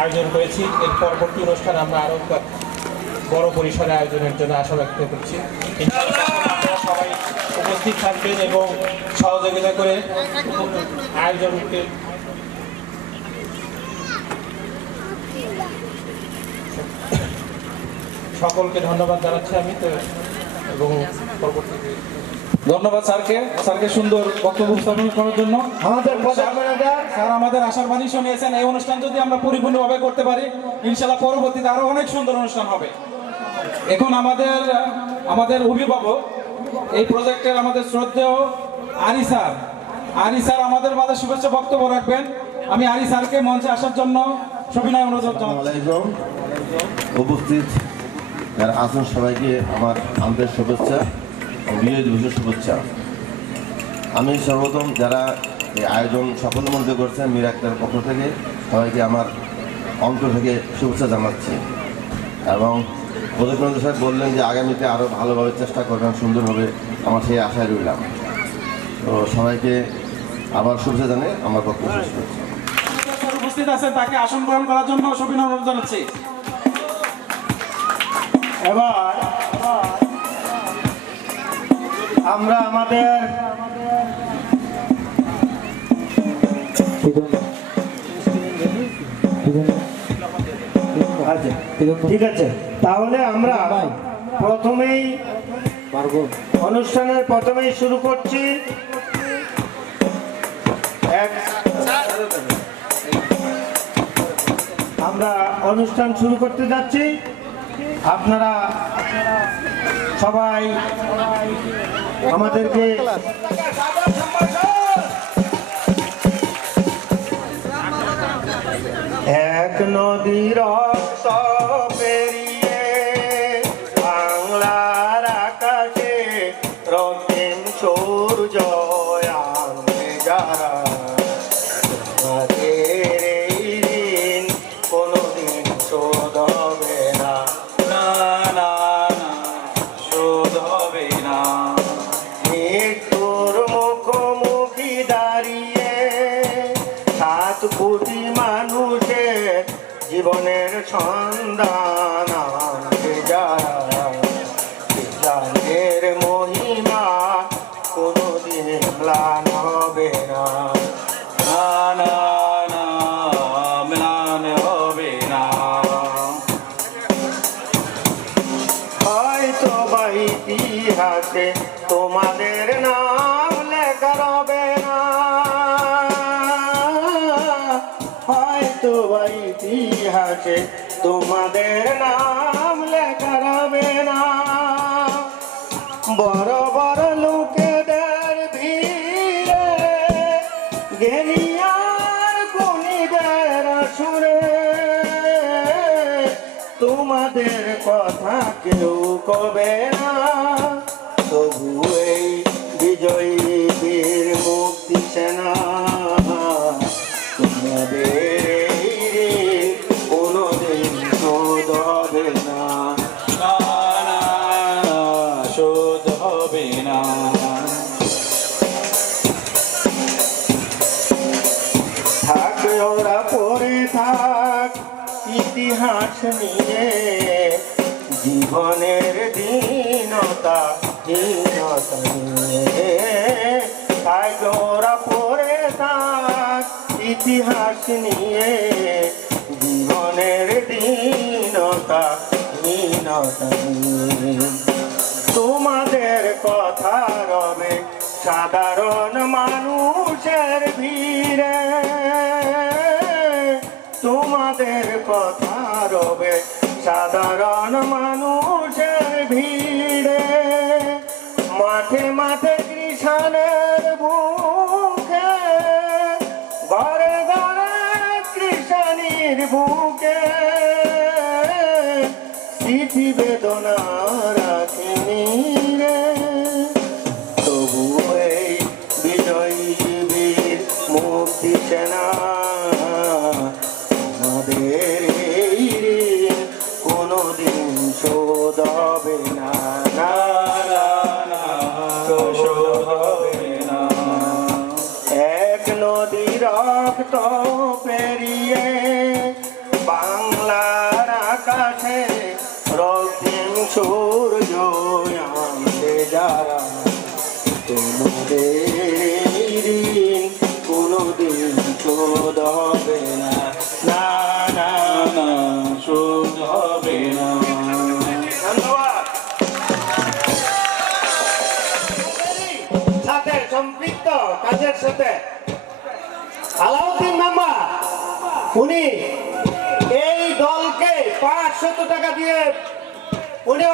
আয়োজন করেছি। এর পরবর্তী অনুষ্ঠান আমরা আরো বড় পরিসরে আয়োজনের জন্য আশা ব্যক্ত করছি। আপনারা সবাই উপস্থিত থাকবেন এবং সহযোগিতা করে আয়োজনকে সকলকে ধন্যবাদ জানাচ্ছি আমি তো, এবং পরবর্তীতে ধন্যবাদ স্যারকে সুন্দর বক্তব্য উপস্থাপন করার জন্য। আমাদের প্রধান ম্যানেজার স্যার আমাদের আশার বাণী শুনিয়েছেন। এই অনুষ্ঠান যদি আমরা পরিপূর্ণভাবে করতে পারি, ইনশাল্লাহ পরবর্তীতে আরো অনেক সুন্দর অনুষ্ঠান হবে। এখন আমাদের অভিভাবক, এই প্রজেক্টের আমাদের শ্রদ্ধেয় আরি স্যার আমাদের মাঝে শুভেচ্ছা বক্তব্য রাখবেন। আমি আরি স্যারকে মঞ্চে আসার জন্য সবিনয় অনুরোধ জানাচ্ছি। উপস্থিত যারা আছেন সবাইকে আমার আন্তরিক শুভেচ্ছা ও বিজয় দিবসের শুভেচ্ছা। আমি সর্বপ্রথম যারা এই আয়োজন সাফল্যমণ্ডিত করছেন মীর আক্তার পক্ষ থেকে সবাইকে আমার অন্তর থেকে শুভেচ্ছা জানাচ্ছি। এবং প্রজেক্ট ম্যানেজার সাহেব বললেন যে আগামীতে আরও ভালোভাবে চেষ্টা করবেন, সুন্দরভাবে, আমার সেই আশায় রইলাম। তো সবাইকে আবার শুভেচ্ছা জানিয়ে আমার বক্তব্য শেষ করছি। উপস্থিত আছেন, তাকে আসন গ্রহণ করার জন্য সবিনয় অনুরোধ জানাচ্ছি। এবার আমরা আমাদের আচ্ছা, ঠিক আছে, তাহলে আমরা প্রথমেই অনুষ্ঠানের প্রথমেই শুরু করছি। আমরা অনুষ্ঠান শুরু করতে যাচ্ছি। আপনারা সবাই আমাদেরকে এক নদীর রক্ত পেরিয়ে বাংলার আকাশে রক্তিম সূর্য আনবে যারা, আমাদের এই দিন কোনোদিন শোধ হবে না, না না না, শোধ হবে না। মৃত্যুর মুখোমুখি দাঁড়িয়ে 7 কোটি মানুষের জীবনের সন্ধান আনবে যারা, জানের মহিমা কোনোদিন ম্লান হবে না, না না না, ম্লান হবে না। হয়তো বা ইতিহাসে তোমাদের নাম লেখা হবে না, হয়তো বা ইতিহাসে তোমাদের নাম লেখা হবে না। বড় বড় লোকেদের ভিড়ে জ্ঞানীয়ার গুণীদের সুরে তোমাদের কথা কেউ কবে না, তবু এই বিজয়ী বীর মুক্তি সেনা তোমাদের কোনোদিন শোধ হবে না, না না না, শোধ হবে না। থাক ওরা পড়ে থাক ইতিহাস নিয়ে, জীবনের দীনতা হীনতা নিয়ে, থাক ওরা পড়ে থাক ইতিহাস নিয়ে, জীবনের দীনতা হীনতা নিয়ে। তোমাদের কথা রবে সাধারণ মানুষের ভিড়ে, তোমাদের কথা রবে সাধারণ মানুষের ভিড়ে, মাঠে মাঠে কৃষাণের বুকে, ঘরে ঘরে কৃষাণীর বুকে, স্মৃতি বেদনা রাখিনি রে, তবু এই বিজয়ী বীর মুক্তি সেনা আমাদের এই ঋণ কোনোদিন শোধ হবে না, না না না, শোধ হবে না। এক নদী রক্ত পেরিয়ে বাংলার আকাশে রক্তিম সূর্য আনবে যারা, তোমাদের ঋণ কোনোদিন শোধ হবে না, না না না, শোধ হবে না। ধন্যবাদ।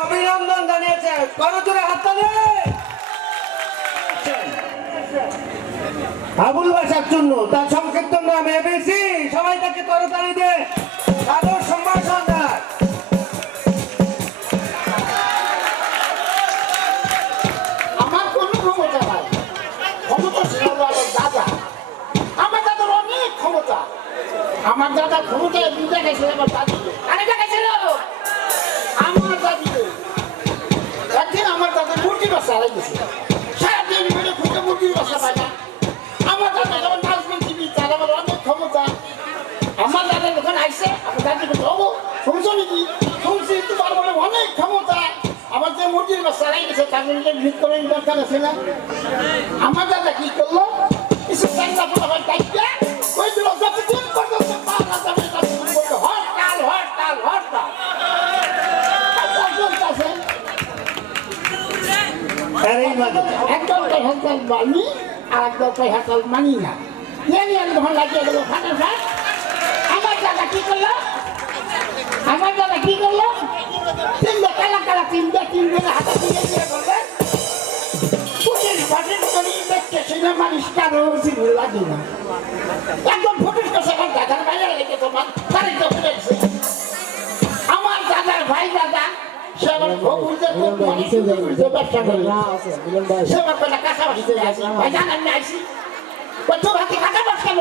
অভিনন্দন জানিয়েছে। করজোরে হাততালি। আবুল বাসার জন্য তার সংক্ষিপ্ত নাম এবিসি। সবাই তাকে করতালি দিয়ে সাদর সম্ভাষণ দেয়। আমার কোনো ক্ষমতা নাই, ক্ষমতা ছিল আমার দাদা। আমার দাদার অনেক ক্ষমতা। আমার দাদা ক্ষমতায় দুইটা গেছে আমার দাদি, আরেকটা গেছিল আমার দাদিকে। একদিন আমার দাদা মুরগি বাচ্চা হারাই গেছে। সারাদিন বেড়ে খুঁজে মুরগির বাচ্চা পায় না। আমার দাদা যখন নাচবেন টিভি, তার আমার অনেক ক্ষমতা। আমার দাদা যখন আইসে আমার দাদিকে বলবো, শুনছো নাকি? শুনছি, তোমার বলে অনেক ক্ষমতা। আমার যে মুরগির বাচ্চা হারাই গেছে তার মধ্যে ভিক্টোরিয়ান দরকার আছে না? আমার দাদা কি করলো? কিছু চাঙ্গা ফোটা হয় দায়িত্ব ওই দিল, যতদিন পর্যন্ত পাওয়া যাবে ততদিন বললো হরতাল হরতাল হরতাল। একদল তাই হরতাল মানি আর একদল তাই হরতাল মানি না। আমি তখন লাগিয়ে গেল ফাটা ফাট। আমার দাদা কি করলো? আমার দাদা কি করলো? তিনটা কালা কালা তিনজন হাতে দিয়ে দিয়ে বললেন পুলিশ বাটির করি দেখতে সেটা মানুষ কারো লাগে না। একদম ফুটিস করছে আমার দাদার বাইরে লেগে তোমার তারিখ তো ফুটেছে। আমার দাদার ভাই দাদা সে আমার ব্যবসা করে, সে আমার পেলা কাঁচা বাসতে আসি। ভাইজান আমি আইসি, তোর হাতে কাঁচা বাস কেন?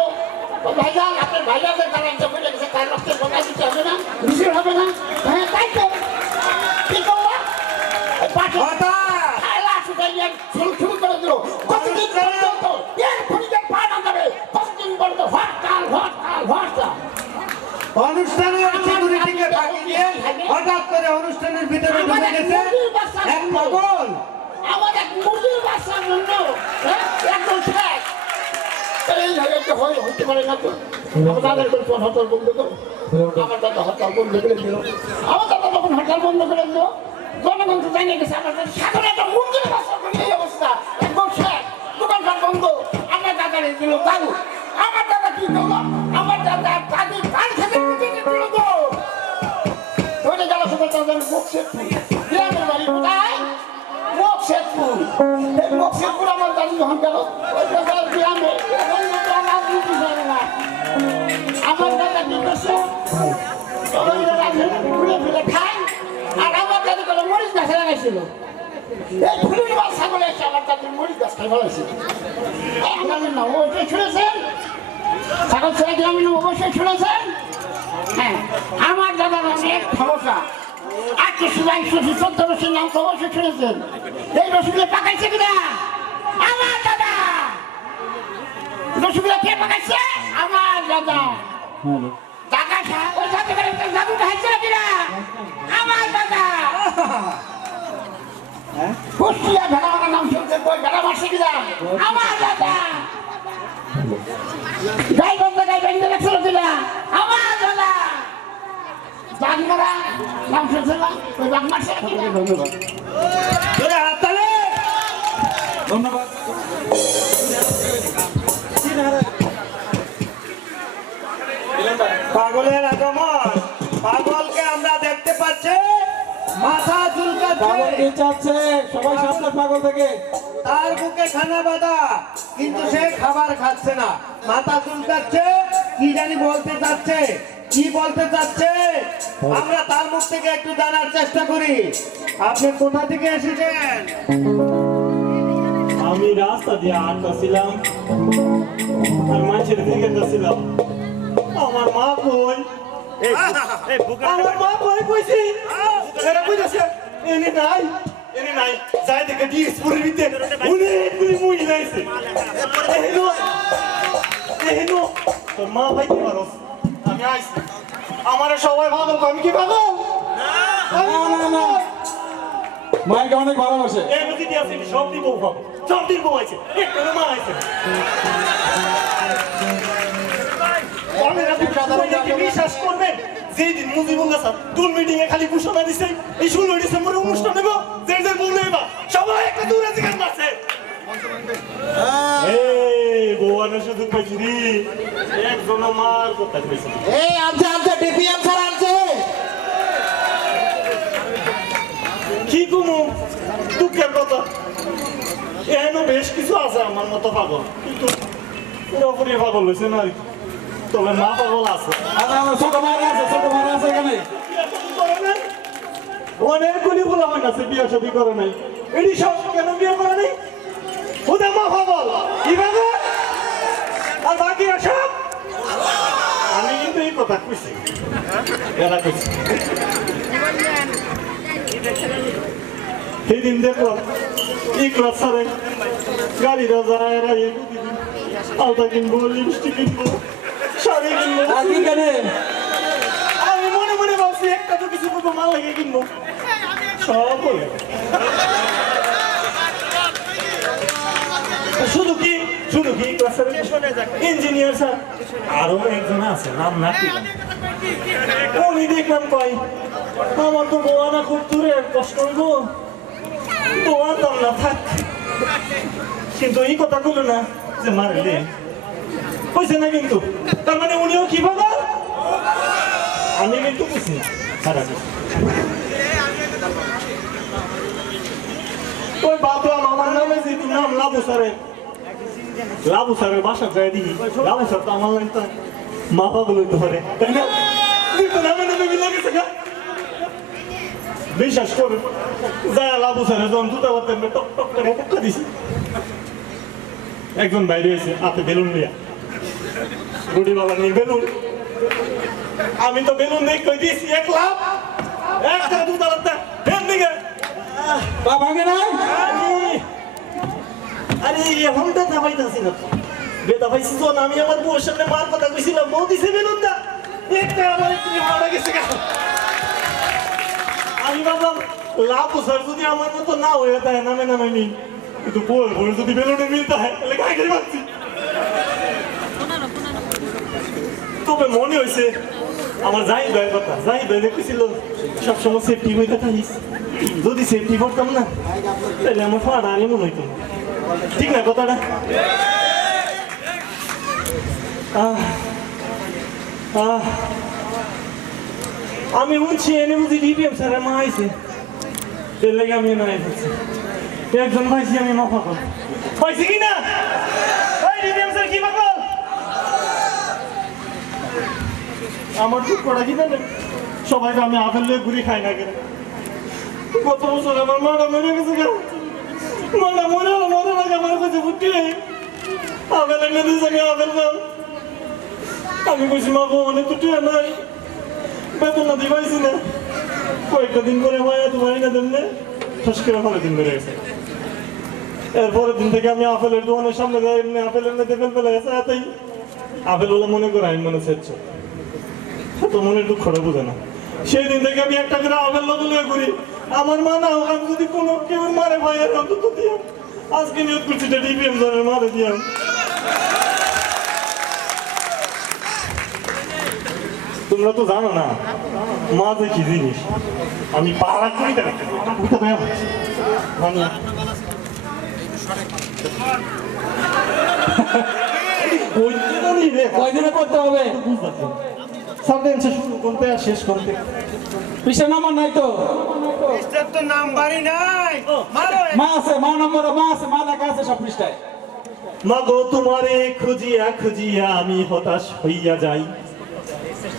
ভাইজান আপনার ভাইজাদের তারা একটা বলে গেছে, তার রক্তে বলা দিতে হবে না, মিছিল হবে না। হ্যাঁ তাই তো কি করবো? পাঠে শুরু করে দিল। কতদিন পর্যন্ত এর খুনিদের পা না যাবে ততদিন পর্যন্ত হরতাল হরতাল হরতাল। অনুষ্ঠানের সিকিউরিটিকে ফাঁকি দিয়ে হঠাৎ করে অনুষ্ঠানের ভিতরে ঢুকে গেছে এক পাগল। আমার এক মুরগির বাচ্চার জন্য একদম শেষ। এই জায়গাটা হইতে পারে না তো। আমার দাদার করে হরতাল বন্ধ করো। আমার দাদা হরতাল বন্ধ করে দিল। আমার দাদা যখন হরতাল বন্ধ করে দিল, জনগণ তো জানিয়ে গেছে আমার সাধারণ একটা মুরগির বাচ্চা করে এই অবস্থা একদম শেষ। দোকানপাট বন্ধ। আমার দাদার দিল দাদু। আমার দাদা কি করলো? আমার দাদা দাদি কাল থেকে দিল তো ধরে গেল সেটা তাদের মুখশেদপুর গ্রামের বাড়ি। কোথায়? মুখশেদপুর। এই মুখশেদপুর আমার দাদি যখন গেল ওই দাদার গ্রামে আমার দাদা কি করছে? ঘুরে ফিরে খায়। আর আমার দাদি করে মরিচ গাছ লাগাইছিল। এই ফুলের বাস ছাগলে এসে আমার দাদির মরিচ গাছ খাই ফেলাইছিল। গ্রামের নাম অবশ্যই শুনেছেন? ছাগল ছেড়ে গ্রামের নাম অবশ্যই শুনেছেন? হ্যাঁ, আমার দাদার অনেক ক্ষমতা। 1814 রসির নাম তো অবশ্যই শুনেছেন। এই রসিগুলো পাকাইছে কিনা? আমার দাদা। রসিগুলো কে পাকাইছে? আমার দাদা। দাদা ওই সাথে করে জাদু খাইছে কিনা? আমার দাদা। কুষ্টিয়া ভেড়া মারা নাম শুনছেন? ওই ভেড়া মারছে কিনা? আমার দাদা। গাই বন্ধ গাই বেঁধে রাখছিল কিনা? আমার দাদা। বাঘ মারা নাম শুনছেন না? ওই বাঘ মারছে কিনা? ধন্যবাদ। ধন্যবাদ। পাগলের আগমন। পাগলকে আমরা দেখতে পাচ্ছি মাথা চুলকাচ্ছে। পাগল কি চাচ্ছে? সবাই সামনে পাগল থেকে। তার বুকে খানা বাঁধা, কিন্তু সে খাবার খাচ্ছে না, মাথা চুলকাচ্ছে। কি জানি বলতে চাচ্ছে, কি বলতে চাচ্ছে আমরা তার মুখ থেকে একটু জানার চেষ্টা করি। আপনি কোথা থেকে এসেছেন? আমি রাস্তা দিয়ে হাঁটতেছিলাম আর মানুষের দিকে যাচ্ছিলাম। আমার মা কই? আমার মা কই কইছি? এরা কইতাছে এনে নাই, এনে নাই। যাই দেখে ডিএসপুরের ভিতরে অনেকগুলি মহিলা আছে। এহেনো তোর মা ভাই কি পারস? আমি আইছি। আমার সবাই পাগল, আমি কি পাগল? না মাইকে অনেক ভালোবাসে। এই নদীতে আছে সব দিব পাবো, সব দিব আছে। একটা মা আছে। বিশ্বাস করবেন যেদিন মুজিবুল হাসান টুল মিটিং এ খালি ঘোষণা দিছে এই 16 ডিসেম্বরে অনুষ্ঠান দেব, যে যে বলবে সবাই একটা দূরে জিজ্ঞাসা করছে। এই গোয়ানে শুধু পাইছি রে একজন মার কথা কইছে। এই আনছে ডিপিএম স্যার আনছে। কি কমু দুঃখের কথা এখনো বেশ কিছু আছে আমার মতো পাগল, কিন্তু পুরোপুরি পাগল হয়েছে না আর কি। তবে মা পাগল আছে। ছোট মারা আছে এখানে। অনেকগুলি বলা হয় না সে বিয়ে শাদী করে নাই, এটি সব কেন বিয়ে করে নাই? ওদের মা পাগল, কি পাগল আর বাকি সব। আমি কিন্তু এই কথা কইছি, এরা কইছি। সেই দিন দেখলাম এই ক্লাস সারে গাড়িরা যায় আলতা কিনবো, লিপস্টিক কিনবো, শাড়ি কিনবো। আমি মনে মনে ভাবছি একটা তো কিছু করবো, মাল লেগে কিনবো, সব বলে। শুধু কি ক্লাসের ইঞ্জিনিয়ার স্যার আরো একজন আছে, নাম না কি উনি দেখলাম কয় আমার তো বোয়ানা খুব দূরে, কষ্ট হইব, বোয়াতাম না থাক। কিন্তু এই কথা বলো না যে মারলে কইছে না, কিন্তু তার মানে উনিও কি বাবা, আমি কিন্তু বুঝি না খারাপ। ওই বাবলাম আমার নামে যেহেতু নাম লাবু স্যারের বাসা যায় দিই, লাবু স্যার তো আমার নাম তো মা বাবু লইতে পারে, তাই না? বিশ্বাস করুন, যায় লাবু স্যারের যখন জুতা করতেন টক টক করে পক্কা দিছি, একজন বাইরে হয়েছে হাতে বেলুন নিয়ে, গুডি বাবা নিয়ে বেলুন। আমি তো বেলুন দিয়ে কই দিয়েছি 1 লাখ, একটা জুতা করতে দিকে ভাঙে না। আরে এখন ব্যথা পাইতেছি না, ব্যথা পাইছি যখন আমি আমার বউর সামনে মার কথা কইছিলাম, বউ দিছে বেলুন দা একটা আমার একটু মারা গেছে। আমি ভাবলাম লাবু স্যার যদি আমার মতো না হয়ে থাকে নামে নি, কিন্তু বউর যদি বেলুনে মিলতে হয় তাহলে গায়ে গায়ে ভাবছি। তবে মনে হয়েছে আমার যাই ভাইয়ের কথা, যাই ভাই দেখেছিল সবসময় সেফটি হইতে থাকিস, যদি সেফটি করতাম না তাহলে আমার ফাড়া আনি মনে হইতো, ঠিক না কথাটা? আমি শুনছি এনে বুঝি ডিপিএম স্যারের মা আইছে, এর লাগে আমি না আইছি। একজন পাইছি আমি মা পাগল, পাইছি কি না? ডিপিএম স্যার কি পাগল? আমার ঠিক করা কি জানেন, সবাইকে আমি আপেল নিয়ে ঘুরি খাই না কেন। গত বছর আমার মাটা মরে গেছে কেন, মাটা মরে লাগে আমার কাছে বুঝতে আপেল এনে দিয়েছে, আমি আপেল পাম। আমি বলছি মা গো অনেক তো টিয়া নাই, বেতন না দিবাইছি না, কয়েকটা দিন করে মায়া তোমার না দেন না, শেষ করে পরের দিন বেড়ে গেছে। এরপরের দিন থেকে আমি আপেলের দোকানের সামনে যাই, এমনি আপেল এনে দেবেন বেলা গেছে, এতই আপেল হলে মনে করে আমি মনে চেয়েছ, তো মনের দুঃখটা বোঝে না। সেই দিন থেকে আমি একটা করে আপেল লগে করি, আমার মা না হোক, আমি যদি কোনো কেউ মারে ভাইয়ের অন্তত দিয়াম, আজকে নিয়োগ করছি ডিপিএম ধরে মারে দিয়াম। তোমরা তো জানো না মা যে কি জিনিস, আমি পাড়া করি কয়দিনে করতে হবে? শুরু করতে আর শেষ করতে পৃষ্ঠার নাম্বার নাই তো, তো নাম্বারই নাই, মা আছে, মা নম্বর মা আছে, মা লেখা আছে সব পৃষ্ঠায়। মা গো তোমারে খুঁজিয়া খুঁজিয়া আমি হতাশ হইয়া যাই,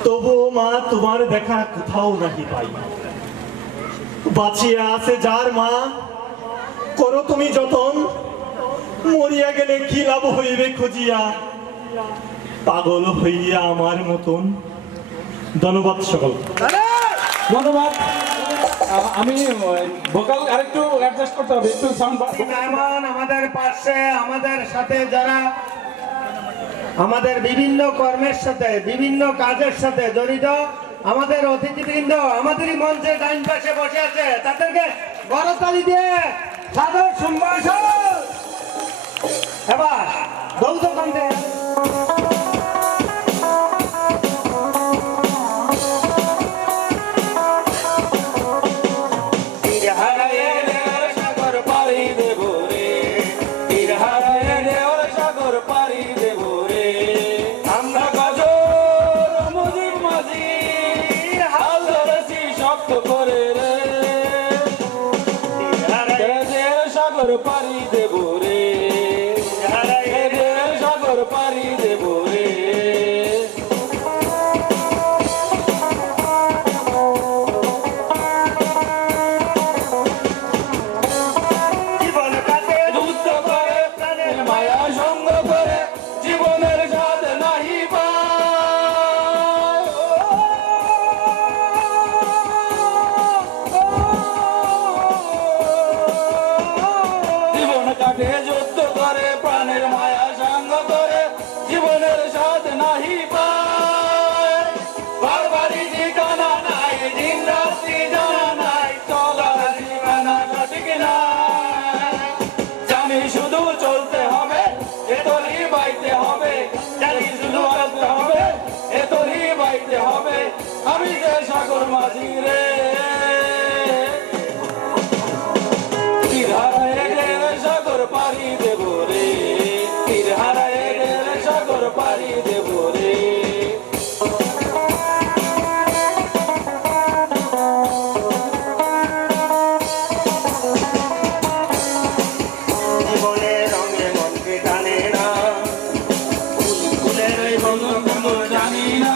তবুও মা তোমার দেখা কোথাও নাকি পাই। বাঁচিয়া আছে যার মা করো তুমি যতন, মরিয়া গেলে কি লাভ হইবে খুঁজিয়া, পাগল হইয়া আমার মতন। ধন্যবাদ সকল। ধন্যবাদ। আমি ভোকাল আরেকটু অ্যাডজাস্ট করতে হবে, একটু সাউন্ড। আমাদের পাশে আমাদের সাথে যারা আমাদের বিভিন্ন কর্মের সাথে বিভিন্ন কাজের সাথে জড়িত আমাদের অতিথিবৃন্দ আমাদেরই মঞ্চে ডাইন পাশে বসে আছে, তাদেরকে করতালি দিয়ে সাদর সম্ভাষণ। এবার যৌথ কণ্ঠে সাগর পাড়ি দেব রে, ঢেউয়ের সাগর পাড়ি দেব রে। জীবন কাটে যুদ্ধ করে প্রাণের মায়া সঙ্গ করে জীবনের স্বাদ নাহি পায়। জীবন কাটে যুদ্ধ করে প্রাণের মায়া সঙ্গ করে জীবনের স্বাদ নাহি পায়। বারবারই ঠিকানা নাই, দিন রাত্রি জানা নাই, চলার ঠিকানা সঠিক নাই। জানি শুধু চলতে হবে, এতরি বাইতে হবে, জানি শুধু চলতে হবে, এতরি বাইতে হবে। আমি যে সাগর মাঝি রে, তীর হারায় গেলে সাগর পাড়ি দেব রে, তীর হারায় গেলে সাগর পাড়ি দেব রে। জীবনের রঙে মনকে টানে না, ফুলের ওই বন্ধু জানি না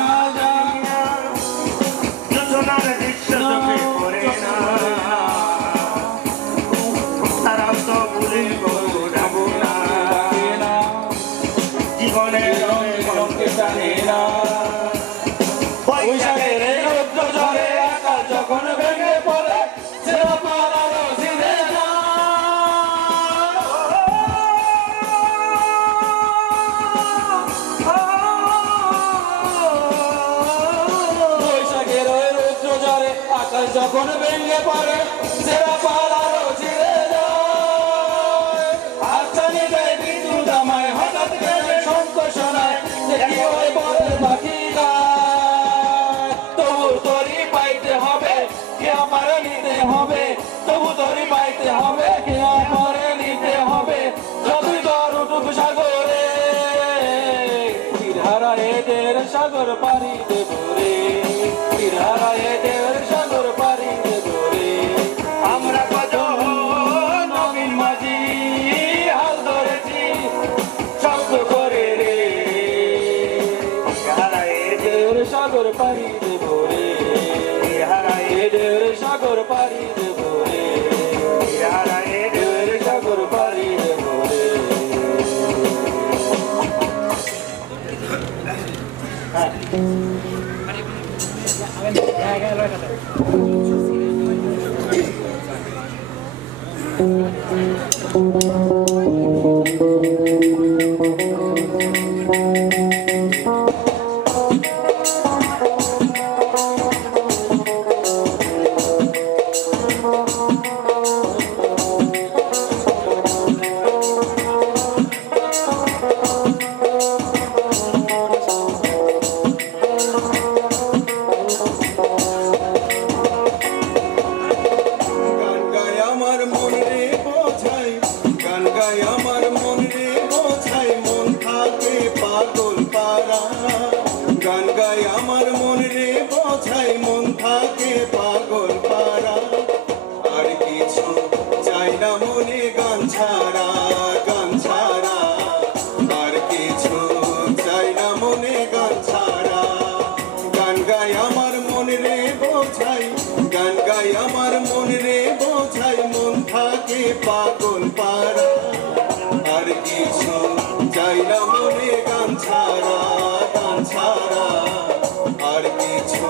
যোজনার দৃশ্য চোখে পড়ে না, তারাও তো ভুলে যাবো না। জীবনের রঙে মনকে টানে না, বৈশাখের এই রৌদ্র ঝড়ে আকাশ যখন ভেঙে পড়ে ছেড়ে পালালো ছিঁড়ে যায়। বৈশাখের ওই রৌদ্র ঝড়ে আকাশ যখন ভেঙে পড়ে ছেড়ে পালালো ছিঁড়ে যায়। হাতছানি দেয় বিদ্যুৎ আমায়, হঠাৎ করে শঙ্খ শোনায়, দেখি ওই বরের পাখি গায়। তবু তোরই পাইতে হবে, কে আমার নিতে হবে, তবু তোরই পাইতে হবে, কে আমার নিতে হবে। যতই দর উঠুক সাগরে, তীর হারায় ঢেউয়ের সাগর পাড়ি দেব রে, তীর হারায় ঢেউয়ের সাগর পাড়ি দেব রে। আমরা কত নবীন মাঝি হাল ধরেছি শব্দ করে রে, হারায় ঢেউয়ের সাগর পাড়ি দেব রে, হারায় ঢেউয়ের সাগর পাড়ি দেব রে, হারায় ঢেউয়ের সাগর পাড়ি দেব রে। গান গায় আমার মন রে বোঝাই, গান গায় আমার মন রে বোঝাই, মন থাকে পাগল পারা। গান গায় আমার মন রে বোঝাই, মন থাকে পাগল পারা। আর কিছু চাই না মনে গান ছাড়া, গান ছাড়া। আর কিছু চাই না মনে গান ছাড়া। গান গায় আমার মন রে বোঝাই, গান গায় আমার মন রে বোঝাই, মন থাকে পাগল পারা। আর কিছু চাই না মনে গান ছাড়া, গান ছাড়া। আর কিছু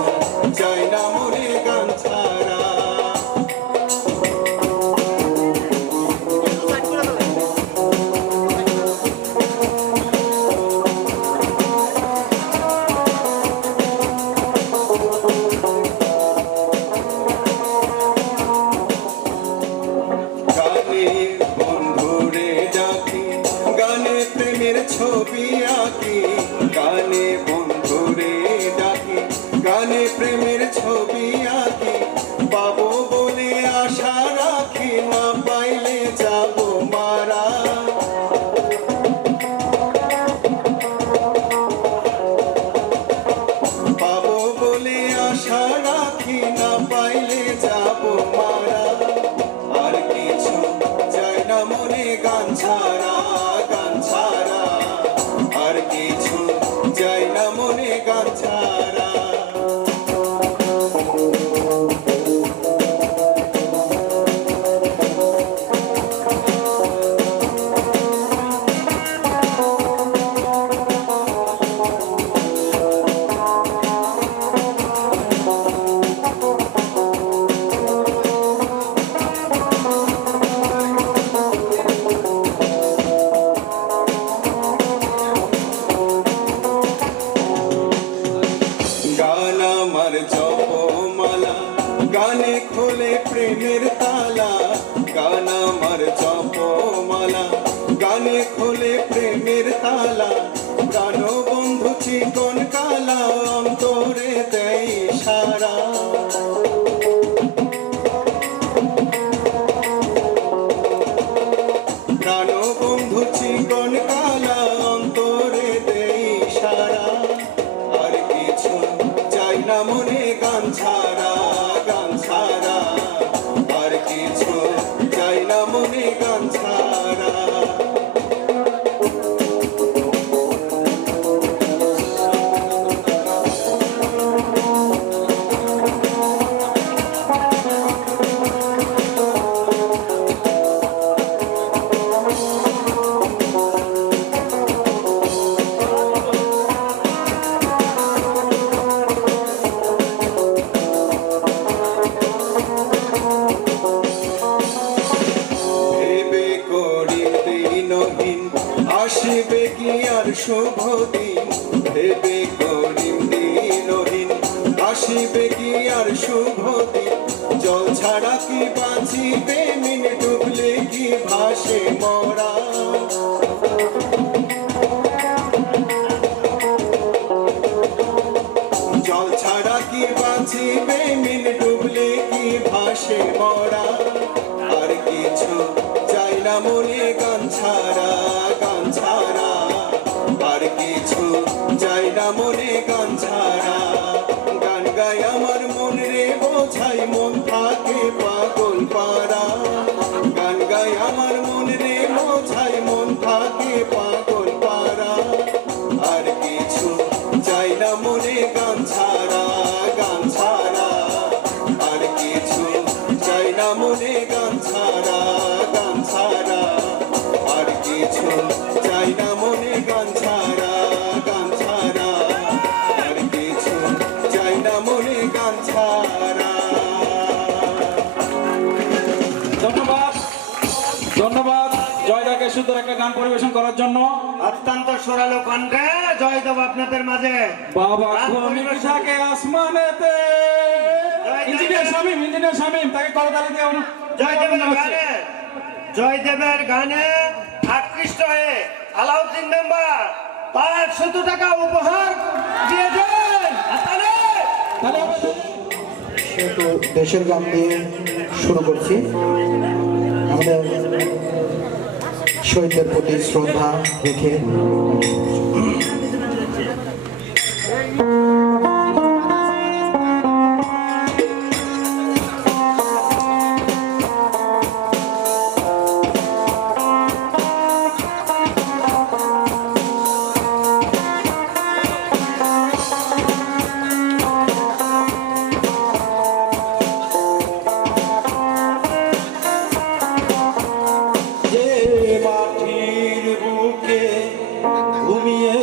চাই না মনে গান ছাড়া। গানে বন্ধুরে ডাকি, গানে প্রেমের ছবি আঁকি। গানে বন্ধুরে ডাকি, গানে প্রেমের ছবি আঁকি। পাবো বলে আশা রাখি, না পাইলে যাবো মারা। পাবো বলে আশা রাখি, না পাইলে যাবো মারা। আর কিছু চাই না ছাড়া গান ছাড়া আর কিছু চাই না মনে গান ছাড়া গান আমার জপমালা গানে খোলে প্রেমের তালা গান আমার জপমালা গানে খোলে প্রেমের তালা প্রাণ বন্ধু চিকন কালা অন্তরে দেয় সারা প্রাণ বন্ধু চিকন কালা অন্তরে দেয় সারা আর কিছু চাই না মনে গান ছাড়া গান ছাড়া আর কিছু চাই না মনে গান ছাড়া ভেবে করি দিনহীন আসবে কি আর শুভ দিন ভেবে করি দিনহীন আসবে কি আর শুভ দিন জল ছাড়া কি বাঁচিবে মিন ডুবলে কি ভাসে মরা জল ছাড়া কি বাঁচিবে মিন ডুবলে কি ভাসে মরা আর কিছু চাই না মনে গান ছাড়া গান ছাড়া আর কিছু চাই না মনে গান ছাড়া গান গায় আমার মন রে বোঝাই মন থাকে পাগল পারা গান গায় আমার মন রে বোঝাই মন থাকে পাগল পারা আর কিছু চাই না মনে গান ছাড়া গান ছাড়া আর কিছু চাই না মনে গান ছাড়া গান ছাড়া আর কিছু চাই না মনে গান ছাড়া গান ছাড়া আর কিছু চাই না মনে গান ছাড়া ধন্যবাদ ধন্যবাদ জয়দাকে সুন্দর একটা গান পরিবেশন করার জন্য। অত্যন্ত সরালো কণ্ঠে জয় দেব আপনাদের মাঝে। বাবা ঘুমি থাকে আসমানেতে ইঞ্জিনিয়ার শামীম তাকে করতালি দিয়ে জয়দেবের গানে আকৃষ্ট হয়ে আলাউদ্দিন মেম্বার 500 টাকা উপহার দিয়েছেন। সেহেতু দেশের গান দিয়ে শুরু করছি। আমাদের শহীদদের প্রতি শ্রদ্ধা রেখে যে মাটির বুকে ঘুমিয়ে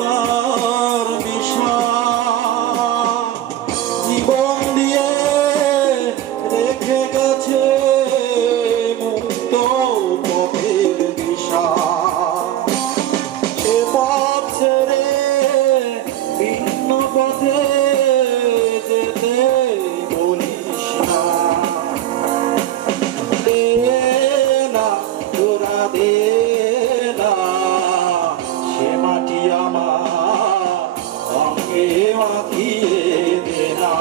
রাস্তার দিশা জীবন দিয়ে রেখে গেছে মুক্ত পথের দিশা সে পথ ছেড়ে ভিন্ন পথে যেতে বলিস না দে না তোরা দে না সে মাটি আমার অঙ্গে মাখিয়ে দে না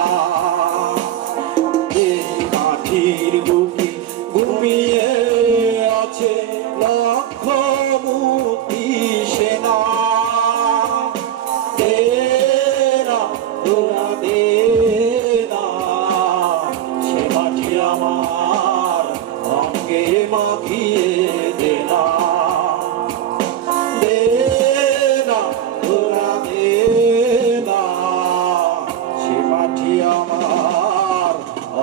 এই মাটির বুকে ঘুমিয়ে আছে লক্ষ মুক্তি সেনা দে না তোরা দে না সে মাটি আমার অঙ্গে মাখিয়ে দে না দে না তোরা দে না সে মাটি আমার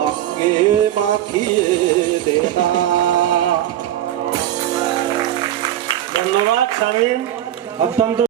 অঙ্গে মাখিয়ে দে না। ধন্যবাদ শামীম, অত্যন্ত